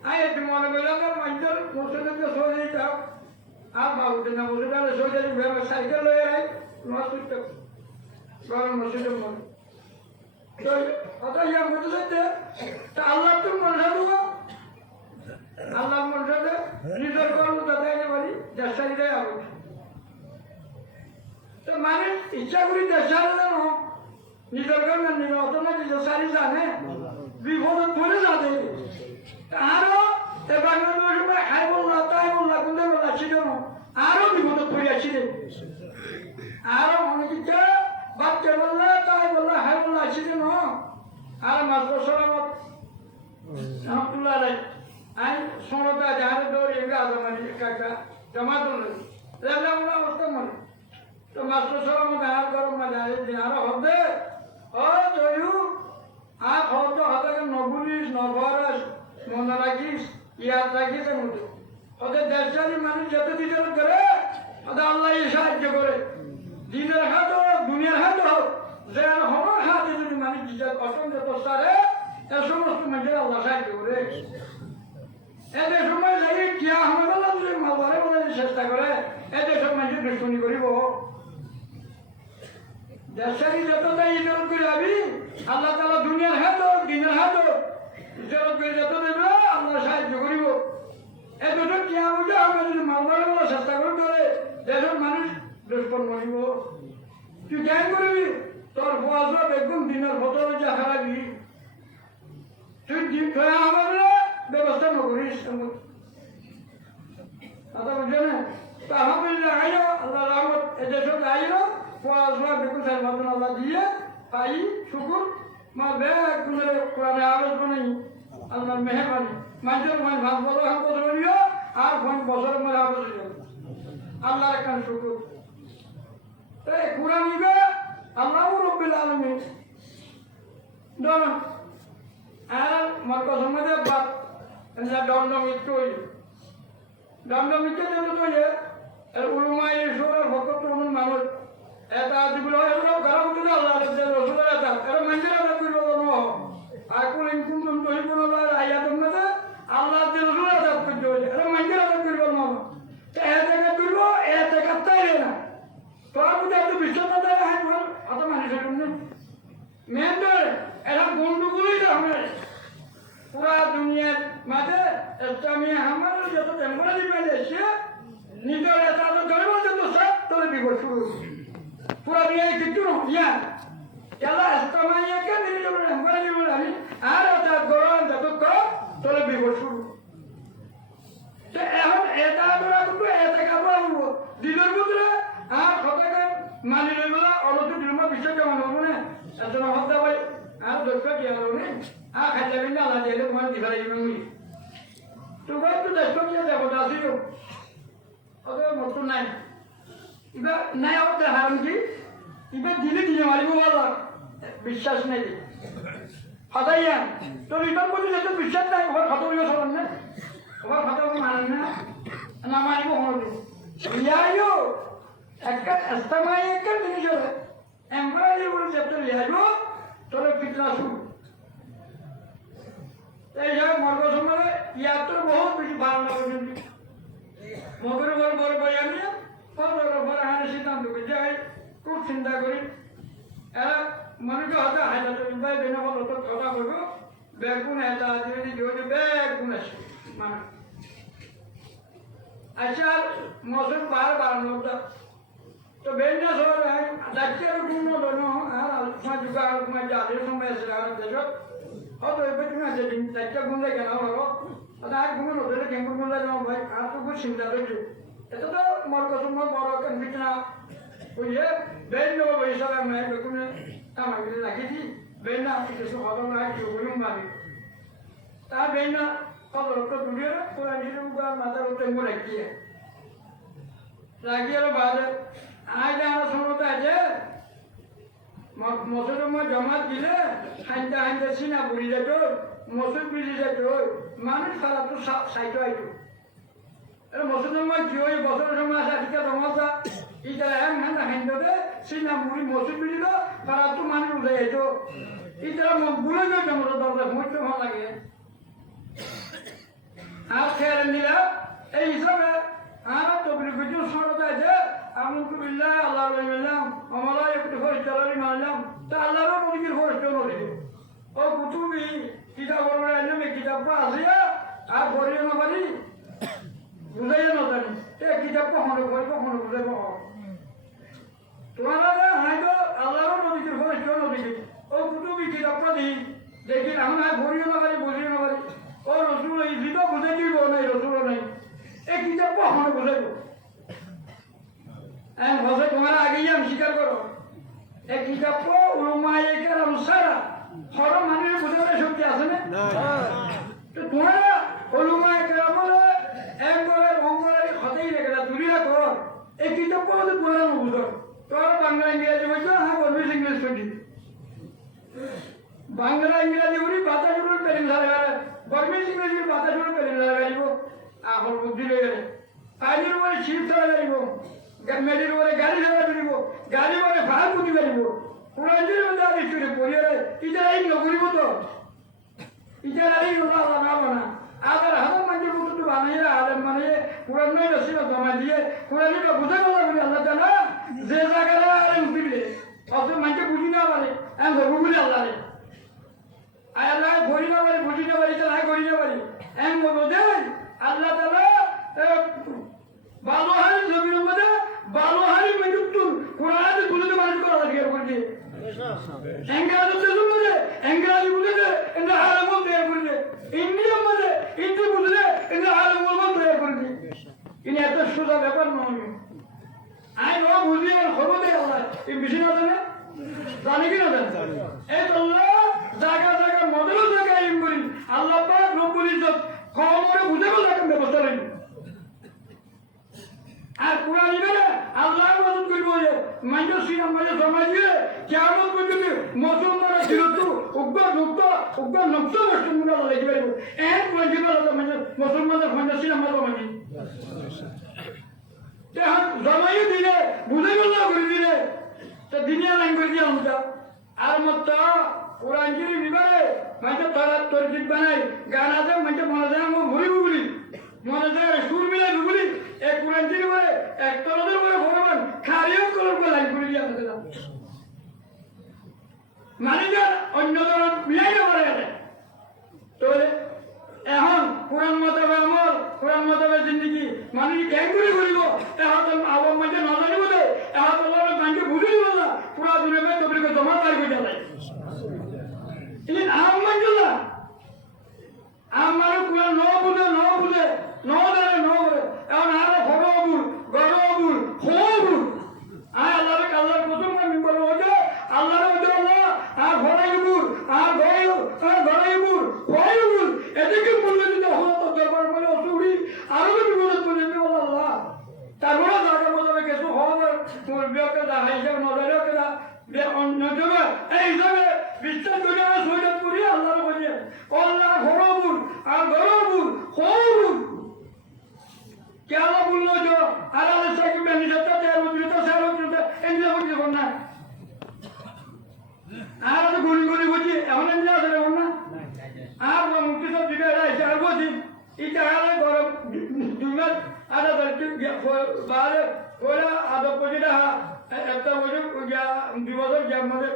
আয় একটু মনে করলাম মাইন্ডের মসজিদকে সরে দিতে আর বাবুদের না বসে তাহলে সোজালি ভেবে সাইকেল লয়ে আই মসজিদটা গরম মসজিদের মনে তো কথা ইয়া বলতে চাইতে তা আল্লাহ তো মনসা দেবো আল্লাহ মনসা দে নিজের কর্ম দাদাইতে পারি দেশারি দেয় আবার তো মানে ইচ্ছা করি দেশারি দেন নিজের কর্ম নিজের অত না নিজের সারি জানে বিপদত পড়ে যাবে আরো এবার সময় খাই বললা তাই বললা কোনটা বললা ছিল আরো বিপদত পড়ে আসছিল আরো অনেক ইচ্ছা বাচ্চা বললা তাই বললা হাই বললা ছিল আর মাস্টার সালামত রহমতুল্লাহ আলাইহি আই সোনতা যারে দৌড় এগা জামানি কাকা জমা দল রেলা উলা অবস্থা মনে তো মাস্টার সালামত আর গরম মজা আর হবে ও জয়ু আর হতো হতাকে নবুলিস নভরাস মনে রাখিস ইয়াদ রাখিস মতো ওদের দেশারি মানুষ যত দিনের করে ওদের আল্লাহ সাহায্য করে দিনের হাত হোক দুনিয়ার হাত হোক যে হওয়ার হাতে যদি মানুষ অসম যত সারে এ সমস্ত মানুষের আল্লাহ সাহায্য করে এদের সময় যাই কিয়া হামাদাল্লাহ যদি মালবারে বলে চেষ্টা করে এদের সব মানুষের দুশ্মনী করিব দেশারি যত তাই ইজরত করে আবি আল্লাহ তাআলা দুনিয়ার হাত হোক দিনের হাত হোক ইজরত করে যত দেবে আল্লাহ সাহায্য করিব এ দুটো কিয়া বুঝে আমরা যদি মালবারে বলে চেষ্টা করে ধরে দেশের মানুষ দুষ্পন্ন করিব তুই কেন করবি তোর ফোয়াজা বেগুন দিনের বদলে যা হারাবি তুই দিন ধরে আমার ব্যবস্থা নকরিস কথা বুঝছো না তো আলহামদুলিল্লাহ আইলো আল্লাহ রহমত এদেশত আইলো ফোয়াজা বেগুন সাহেব মতন আল্লাহ দিয়ে পাই শুকুর মা বেগ কুলে কোরআনে আওয়াজ বানাই আল্লাহর মেহরবানি মানুষের মন ভাত বড় হাম বছর হইও আর কোন বছরের মধ্যে আওয়াজ হইল আল্লাহর কাছে শুকুর এই কোরআন নিবে আল্লাহু রাব্বুল আলামিন দন আর মরকজ মধ্যে বাত এন্ডা দণ্ডমিত হই দণ্ডমিত যেন তো এর উলমায়ে সুরার ভক্ত মন মানুষ এটা দিগুলো এগুলো গরম করে আল্লাহ রাসূলের এটা এর মঞ্জুর আদা করব না আকুল ইনকুম তুম তহিবুন আল্লাহ আয়াতের মধ্যে আল্লাহ রাসূলের আদা করতে হয় এর মঞ্জুর আদা করব না তো এটা করব এটা করতেই না তোর মধ্যে এত বিশ্বতা দেয় হাই বল অত মানুষের জন্য মেন্ডর এরা বন্ধুগুলোই তো আমরা পুরা দুনিয়ার মাঝে ইসলামী আমার যত টেম্পোরারি মেলে এসে নিজের এটা তো ধরে যত সব তোলে বিপদ শুরু পুরা দুনিয়ায় কিছু ইয়া এলা ইসলামাইয়াকে নিজের টেম্পোরারি বলে আমি আর এটা গরম যত কর তোলে বিপদ শুরু তো এখন এটা আমরা কিন্তু এটা খাবো দিলের ভিতরে আর কথাকে মানি লইবলা অলপ দিলমা বিশ্ব জমা হবো না এজন হত্যা ভাই আর দোষটা কি হলো নে আর খাইলে বিনা আল্লাহ দিলে তোমার দিবাই আমি তো ভাই তো দোষটা কি দেব দাসি তো ওদের মত নাই ইবা নাই ওটা হারাম কি ইবা দিলে দিলে মারিব আল্লাহ বিশ্বাস নাই হদাইয়া তো রিটার্ন করতে যেত বিশ্বাস নাই ওর কথা বলিও শোনেন না ওর কথা মানে না না মারিব হলো ইয়াইও একটা ইস্তেমাই একটা জিনিস হবে এমব্রয়ডারি বলে চেপ্টার লিয়াইব তোর ফিতনা শুরু এই যে মর্গ সময় ইয়াত্রা বহুত বেশি ভালো লাগে মগর বড় বড় বয়ানি বড় হারে সিদ্ধান্ত যাই খুব চিন্তা করি এরা মানুষকে হয়তো হাজার ভাই বেনা বলো তো কথা বলবো বেগুন এটা যদি জোরে বেগুন আসে মানুষ আচ্ছা মৌসুম বাড়ানো তো বেঞ্জা শহর ডাক্তার গুণ দনো আর তোমার যুগ আর তোমার জালের সময় আছে আর দেশত হয়তো এবার তুমি আছে ডাক্তার গুণ লাগে না হলো আর গুণ হতে কেমন গুণ লাগে ভাই আর তো খুব চিন্তা রয়েছে এটা তো মোর কথা বড় কনফিউশন বুঝে বেঞ্জ হিসাবে আমি বেগুনে আমাকে রাখেছি বেঞ্জা কিছু হলো না কেউ বলুন ভাবি তা বেঞ্জা কত রক্ত তুলিয়ে পুরা নিজের মাথার উপরে মোড় রাখিয়ে রাখিয়ে বাদে আজ আমার সময় আছে মসুর জমা দিলে হাইতে হাইতে সিনা বুড়ি যেত মসুর বুঝি যেত মানুষ খারাপ তো সাইটো আইতো মসুর কি হয় বছর সময় আছে আজকে জমাতা ইটা হাইতে হাইতে সিনা বুড়ি মসুর বুঝিল খারাপ তো মানুষ উঠে যাইতো ইটা বুড়ে যাইতো আমার দরকার মুহূর্তে ভালো লাগে আর খেয়াল নিলা এই হিসাবে আর তবলিগ সরতে আছে আমুক বিল্লাহ আল্লাহর মানলাম আমরা একটু ফরিস্তারি মানলাম তা আল্লাহরও নদীর ফরিস্তা নদী ও কুতুবি কিতাব বলবে আমি কিতাবটা আসিয়া আর পড়িও না পারি বুঝাইও না জানি এ কিতাব কখনো পড়ি কখনো বুঝাইব তোমারা হয়তো আল্লাহরও নদীর ফরিস্তা নদী ও কুতুবি কিতাবটা দিই দেখি এখন আর পড়িও না পারি বুঝিও না পারি ও রসুল এই দিত বুঝাই দিব নাই রসুলও নাই এই কিতাব কখনো বুঝাইব আমি ভাষা তোমার আগেই আমি স্বীকার করো এই কিতাব উলুমায়ে কেরাম সারা সরব মানুষের বুঝাবার শক্তি আছে না তো তোমারা উলুমায়ে কেরাম বলে একবারে অঙ্গরাই খতেই রেখে তুলি রাখো এই কিতাব তো তোমারা বুঝো তোরা বাংলা ইংরেজি বলছো হ্যাঁ বলবিস ইংলিশ পড়ি বাংলা ইংরেজি বলি বাতাসুর পেরিম ধরে বলবিস ইংরেজি বাতাসুর পেরিম ধরে গাড়িব এখন বুদ্ধি লেগে গেলে কাজের উপরে শিব ধরে গাড়িব মেডির উপরে গাড়ি ধরে গাড়িব গাড়ি উপরে ফাল পুঁতি গাড়িব পুরাঞ্জির মধ্যে আগে চুরি পরিয়ারে ইটার এই নগরিব তো ইটার এই আল্লাহ না বানা আবার হাজার মানুষের মতো তো বানাইয়ে আলেম বানিয়ে পুরান নয় রসিবা জমা দিয়ে পুরানিটা বুঝে গেল বলে আল্লাহ তালা যে জায়গায় আলেম উঠিলে অত মানুষে বুঝি না পারে আমি ধরবো বলে আল্লাহ রে আল্লাহ ঘড়ি না পারি বুঝি না পারি তাই ঘড়ি না পারি আমি বলবো যে আল্লাহ তালা ভালো হারি জমির মধ্যে ভালো হারি মজুতুর কোরআনে তুলে মানুষ করা লাগে করছে এঙ্গ্রাজি বুঝে এঙ্গ্রাজি বুঝে এন্ড আলমন তৈরি করছে ইন্ডিয়ার মধ্যে ইন্দি বুঝে এন্ড আলমন তৈরি করছে ইনি এত সোজা ব্যাপার নয় আমি বাবা বুঝি আর খবর দেয় আল্লাহ এই বিষয় না জানে জানি কি না জানে এই তো আল্লাহ জায়গা জায়গা মডেল জায়গা ইম করি আল্লাহ পাক রব্বুল ইজ্জত খবরে বুঝে গেল এখন ব্যবস্থা নেই আর কোরআন ইবারে আল্লাহ মদত করব যে মানুষ সিনা মানে সমাজে কিয়ামত পর্যন্ত মুসলমানরা ছিল তো উগ্র নক্ত মুসলমানরা লাগবে এর কোরআন মানে মুসলমানদের মানুষ সিনা মানে মানে তে হাত জমাই দিলে বুঝে গেল করে দিলে তো দুনিয়া ল্যাঙ্গুয়েজ দিয়ে আমরা আর মত কোরআন ইবারে মানে তারা তরকিব বানাই গানাতে মানে মনে যায় আমরা ভুলি ভুলি মনে যায় সুর মিলাই ভুলি এক কোরআন বলে এক তরদের বলে ভগবান খারিও কলম করে লাইন করে দিয়ে আমাদের মানিকার অন্য ধরন মিলাই না পারে গেছে তো এখন কোরআন মোতাবেক আমল কোরআন মোতাবেক জিন্দগি মানুষ ক্যাং করে করিব এখন আবার মাঝে না জানিব তো এখন তোমার মাঝে বুঝে দিব না পুরা দুনিয়া তোমরা জমা তার করে যায় এই আম মাঝে না আমার কোরআন ন বুঝে ন জানে ন করে এখন আরো ফটোবুল গরবুল খবুল আর আল্লাহর কাল্লার প্রথম আমি বলবো যে আল্লাহর মধ্যে আল্লাহ আর ঘরাইবুল আর ঘরাইবুল খয়বুল এদিকে বললে যদি হলো তো দরবার বলে অসুবিধি আরো যদি বলে তো নেবে আল্লাহ তারপরে জায়গা বোঝাবে কিছু হবে তোর বিয়কে দেখা হিসাবে নজরে কেনা অন্য যাবে এই হিসাবে বিশ্বাস করে আর সৈয়দ করি আল্লাহর বলে আল্লাহ ঘরবুল আর ঘরবুল খবুল क्या बोल जो आराम से कि मैं नहीं सकता तेरे मुझे तो सालों चलता इंडिया को नहीं बनना आराम से गोली बुझी हमने नहीं आ सकते बनना आप वो मुक्ति सब जगह है चार को थी इतना आराम गौरव दुनिया आधा धरती बाहर कोला आधा पहुँचना है ऐसा मुझे क्या दिवसों क्या मुझे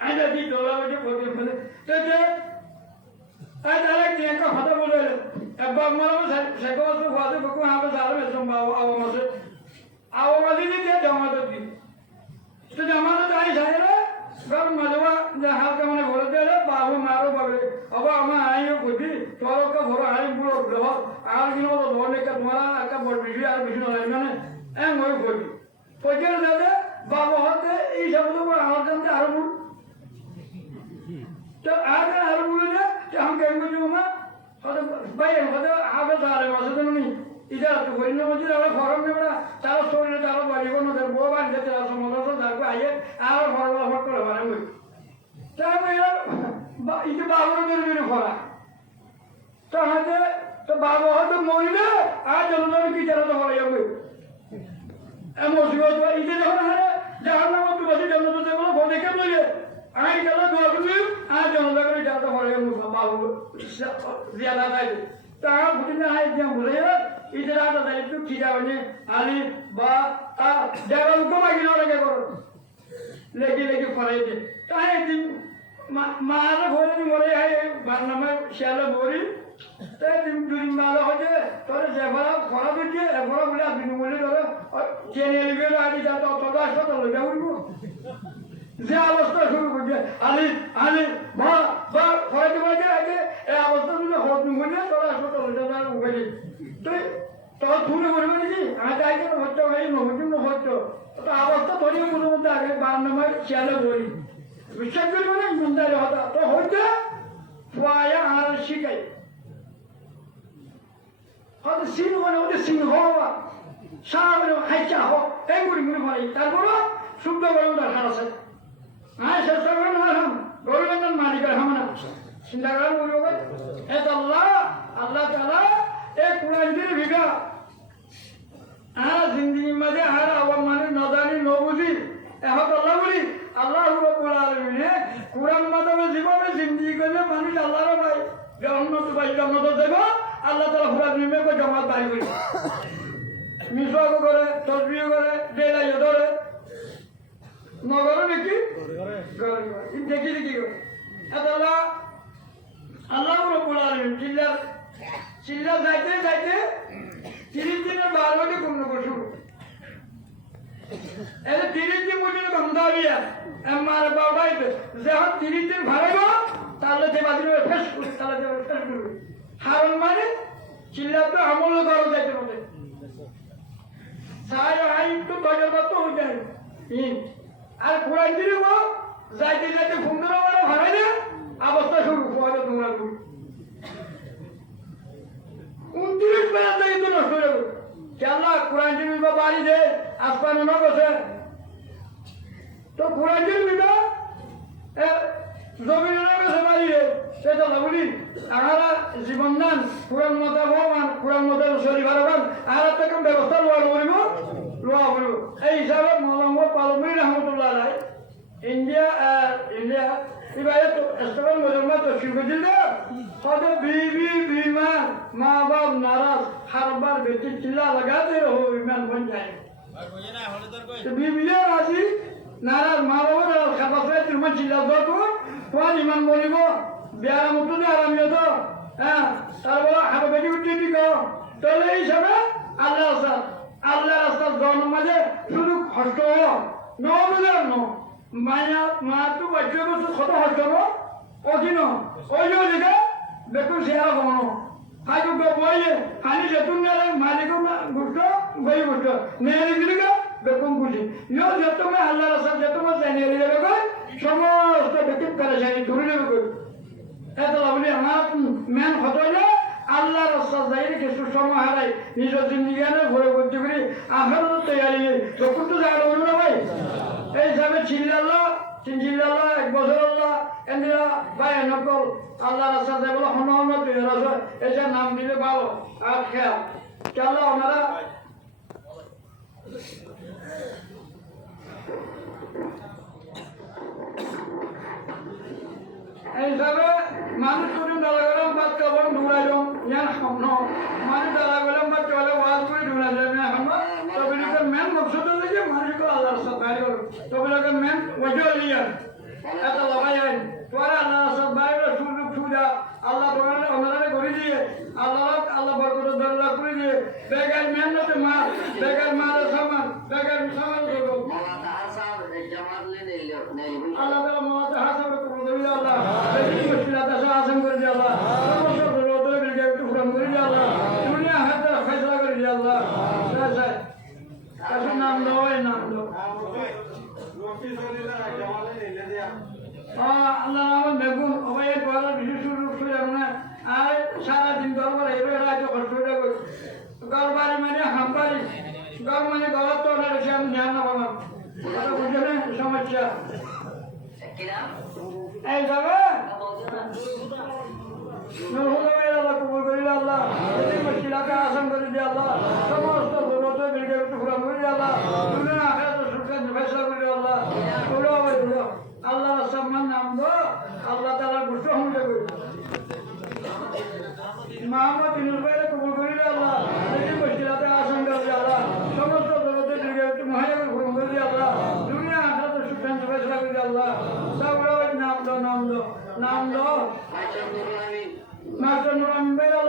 ऐसा थी डॉलर मुझे पहुँचे मुझे तो जो ऐसा है कि इनका खाता बोले अब हमारा सेकंड तो हुआ तो को यहाँ पे सारे में संभाव आवाज़ नहीं दिया जमात थी तो जमात आई सारे ना घर मजवा जहाँ का मैंने बोल दिया ना बाबू मारो बगले अब हम आए हो कुछ थोड़ा का भरा आए पूरा लोहा आर किलो तो धोने का तुम्हारा का बड़ बिजली आर बिजली वाला मैंने ऐ मोए खोजी खोजे ना जाते बाबू होते इस शब्दों को आर करते हर बुल तो आर का हर बुल ने हम कहेंगे जो हम भाई हमारे आगे सारे वाले तो नहीं इधर तो कोई ना मुझे वाला फॉर्म में बड़ा तारा स्टोरी ने तारा बारी को ना तेरे वो बार जब तेरा समाधान से तार को आये आर फॉर्म वाला फॉर्म कर हमारे में तो मेरा इधर बाबू ने मेरे फॉर्म तो हमारे तो बाबू हो तो मोरी ने आज जनता की तरह तो हो रही है कोई एमोशनल तो इधर देखो ना जहाँ ना वो तो बस जनता से बोला वो देखे बोलिए आई चलो दो आज जनता को जाता हो रही है बाबू ज्यादा था তারা বুঝিনা হাই দিয়া বুঝে ইদারা তো দায়িত্ব কি যাবে আলি বা তা দেওয়াল কো বাকি না লাগে করো লেগে লেগে ফরাই দে তাই দিন মারা ভরে মরে হাই বারনামে শিয়ালে বলি তাই দিন দুই মারা হতে তোরে যেভাবে খরা দিতে এভাবে বলে বিনুমলে ধরে চেনে লিবে আলি যা তো তো হাসপাতাল লইয়া উঠবো যে অবস্থা শুরু করছে আলি আলি বা বা ফরাইতে ফরাইতে আগে এই অবস্থা যদি হত নুমলে তোরা হাসপাতাল লইয়া উঠে তুই তোর তুলে বলবে নাকি আজ আগে হচ্ছে ভাই নবজন্য হচ্ছে তো অবস্থা ধরিয়ে মনে মধ্যে আগে বারনামে শিয়ালে বলি বিশ্বাস করবে না ইমানদারি হতা তো হইতে ফুয়ায়া আর শিখাই হয়তো সিন মানে ওদের সিন হওয়া সারা মানে খাইচা হোক এই করি মনে হয় তারপরও শুদ্ধ গরম দরকার আছে হ্যাঁ চেষ্টা করেন না হাম গরমের মালিকের হাম না চিন্তা করেন বলবো এত আল্লাহ আল্লাহ তাআলা এই কোরআন দিয়ে ভিগা আর জিন্দেগির মাঝে আর আওয়াম মানে নজানি নবুঝি এখন আল্লাহ বলি আল্লাহ রাব্বুল আলামিন কোরআন মাধ্যমে জীবনে জিন্দেগি করে মানুষ আল্লাহর ভাই জান্নাত ভাই জান্নাত দেব আল্লাহ তাআলা পুরা নিমেকে জামাত বাই করি মিসওয়াক করে তাসবিহ করে দেলাই ধরে নগর নাকি করে দেখি দেখি করে আল্লাহ আল্লাহ রাব্বুল আলামিন চিল্লা যাইতে যাইতে 30 দিনের 12 ঘন্টা পূর্ণ করছো এলে 30 দিন মুজির গন্ধাবিয়া আমার বাবাইতে যখন 30 দিন ভাড়াইব তাহলে যে বাদিরে ফেস করে তাহলে যে ফেস করবে হারন মানে চিল্লা তো আমল করো যাইতে বলে সাই আই তো বাজার কত হই যায় আর কোরআন দিলে যাইতে যাইতে 15 বার ভাড়াই দে অবস্থা শুরু হয় তোমরা 29 বেলা থেকে তো নষ্ট হয়ে যাবে আল্লাহ কোরআন শরীফ বাড়ি দে আসমান না বসে তো কোরআন শরীফ জমিন না বসে বাড়ি দে সেটা বলি আমরা জীবন দান কোরআন মতা ভগবান কোরআন মতা শরীফ ভারবান আর থেকে ব্যবস্থা লোয়া বলব এই হিসাবে মৌলানা পালমি রহমতুল্লাহ আলাই ইন্ডিয়া এবারে তো এসবের মজমা তো শুরু দিল কত बीवी बीमार माँ बाप नाराज हर बार बेटी चिल्ला लगाते रहो ईमान बन जाए तो बीवी राजी नाराज माँ बाप नाराज खाना से तुम्हें चिल्ला दो तो ईमान बोलिबो बियारा मुट्टू दे आराम यो तो हाँ तार बोला हर बेटी उठी दी को तो ले हिसाबे अल्लाह रास्ता दोनों मजे शुरू हटो नो मुझे नो माया माँ तो बच्चों को तो खतो हटो नो ओकिनो ओयो लिखा बेकुल सियारा कमानो हाजू को बोलिए हानी जतुन ने मालिक को गुस्सा वही गुस्सा नेरी दिलेगा बेकुल गुस्से यो जतो में अल्लाह रसूल जतो में नेरी लेगा समस्त बेकुल परेशानी दूर लेगा ऐसा लगने हमारा मैन खतोले अल्लाह रसूल जाहिर के सुसमा हराई निजो जिंदगी ने भरे बुद्धि करी आखिर तो तैयारी तो कुछ जानो ना भाई ऐसा में चिल्ला চিল্লাল্লাহ এক বছর আল্লাহ এন্দিরা ভাই নকল আল্লাহ রাস্তা যায় বলে হন তুই রাসূল এসে নাম দিলে ভালো আর খেয়াল চলো ওনারা এইভাবে মানুষ তুমি দালাগলাম বাদ কেবল ঢুকাইলাম ইয়ান স্বপ্ন মানুষ দালাগলাম বাদ চলে ওয়াজ করে ঢুকা যাবে না এখন তবে লোকের মেন মকসদ হচ্ছে মানুষকে আল্লাহ রাস্তা বাইরে করো তবে লোকের মেন ওয়াজহ লিয়া এত লাগাই তোরা আল্লাহ রাস্তা বাইরে সুযোগ সুবিধা আল্লাহ বলে ওনারা করে দিয়ে আল্লাহ বরকত দরজা করে দিয়ে বেগার মেন না মা বেগার মার সামান বেগার সামান দেবো আল্লাহ তাআলা মত হাসাব করে দিও আল্লাহ বেশি মুশকিলাত আছে আসান করে দিও আল্লাহ সমস্ত রোদে বিলকে একটু ফুরান করে দিও আল্লাহ দুনিয়া হাতে ফয়সালা করে দিও আল্লাহ সাই কাছে নাম দাও এই নাম দাও রফি সরিলা জামালে নিলে দিয়া আল্লাহ নাম দেখুন ওই পড়া বিশেষ রূপ করে আমরা আর সারা দিন দরবার এর রাতে কষ্ট করে গরবারে মানে হামবারি গর মানে গলত তো না রেশাম ধ্যান না বাবা কথা বুঝলে সমস্যা এই যাবে মোহাম্মদ ইউনুস ভাইরে কবুল করিলে আল্লাহ এই মুশকিলাতে আশঙ্কা দিয়ে আল্লাহ সমস্ত জগতে যুগে মহায়াকে গ্রহণ করে দিয়ে আল্লাহ দুনিয়া আখরাতে সুখ শান্তি ফয়সালা করে দিয়ে আল্লাহ সব নাম দো মাস্টার নুর আমিন ভাই আল্লাহ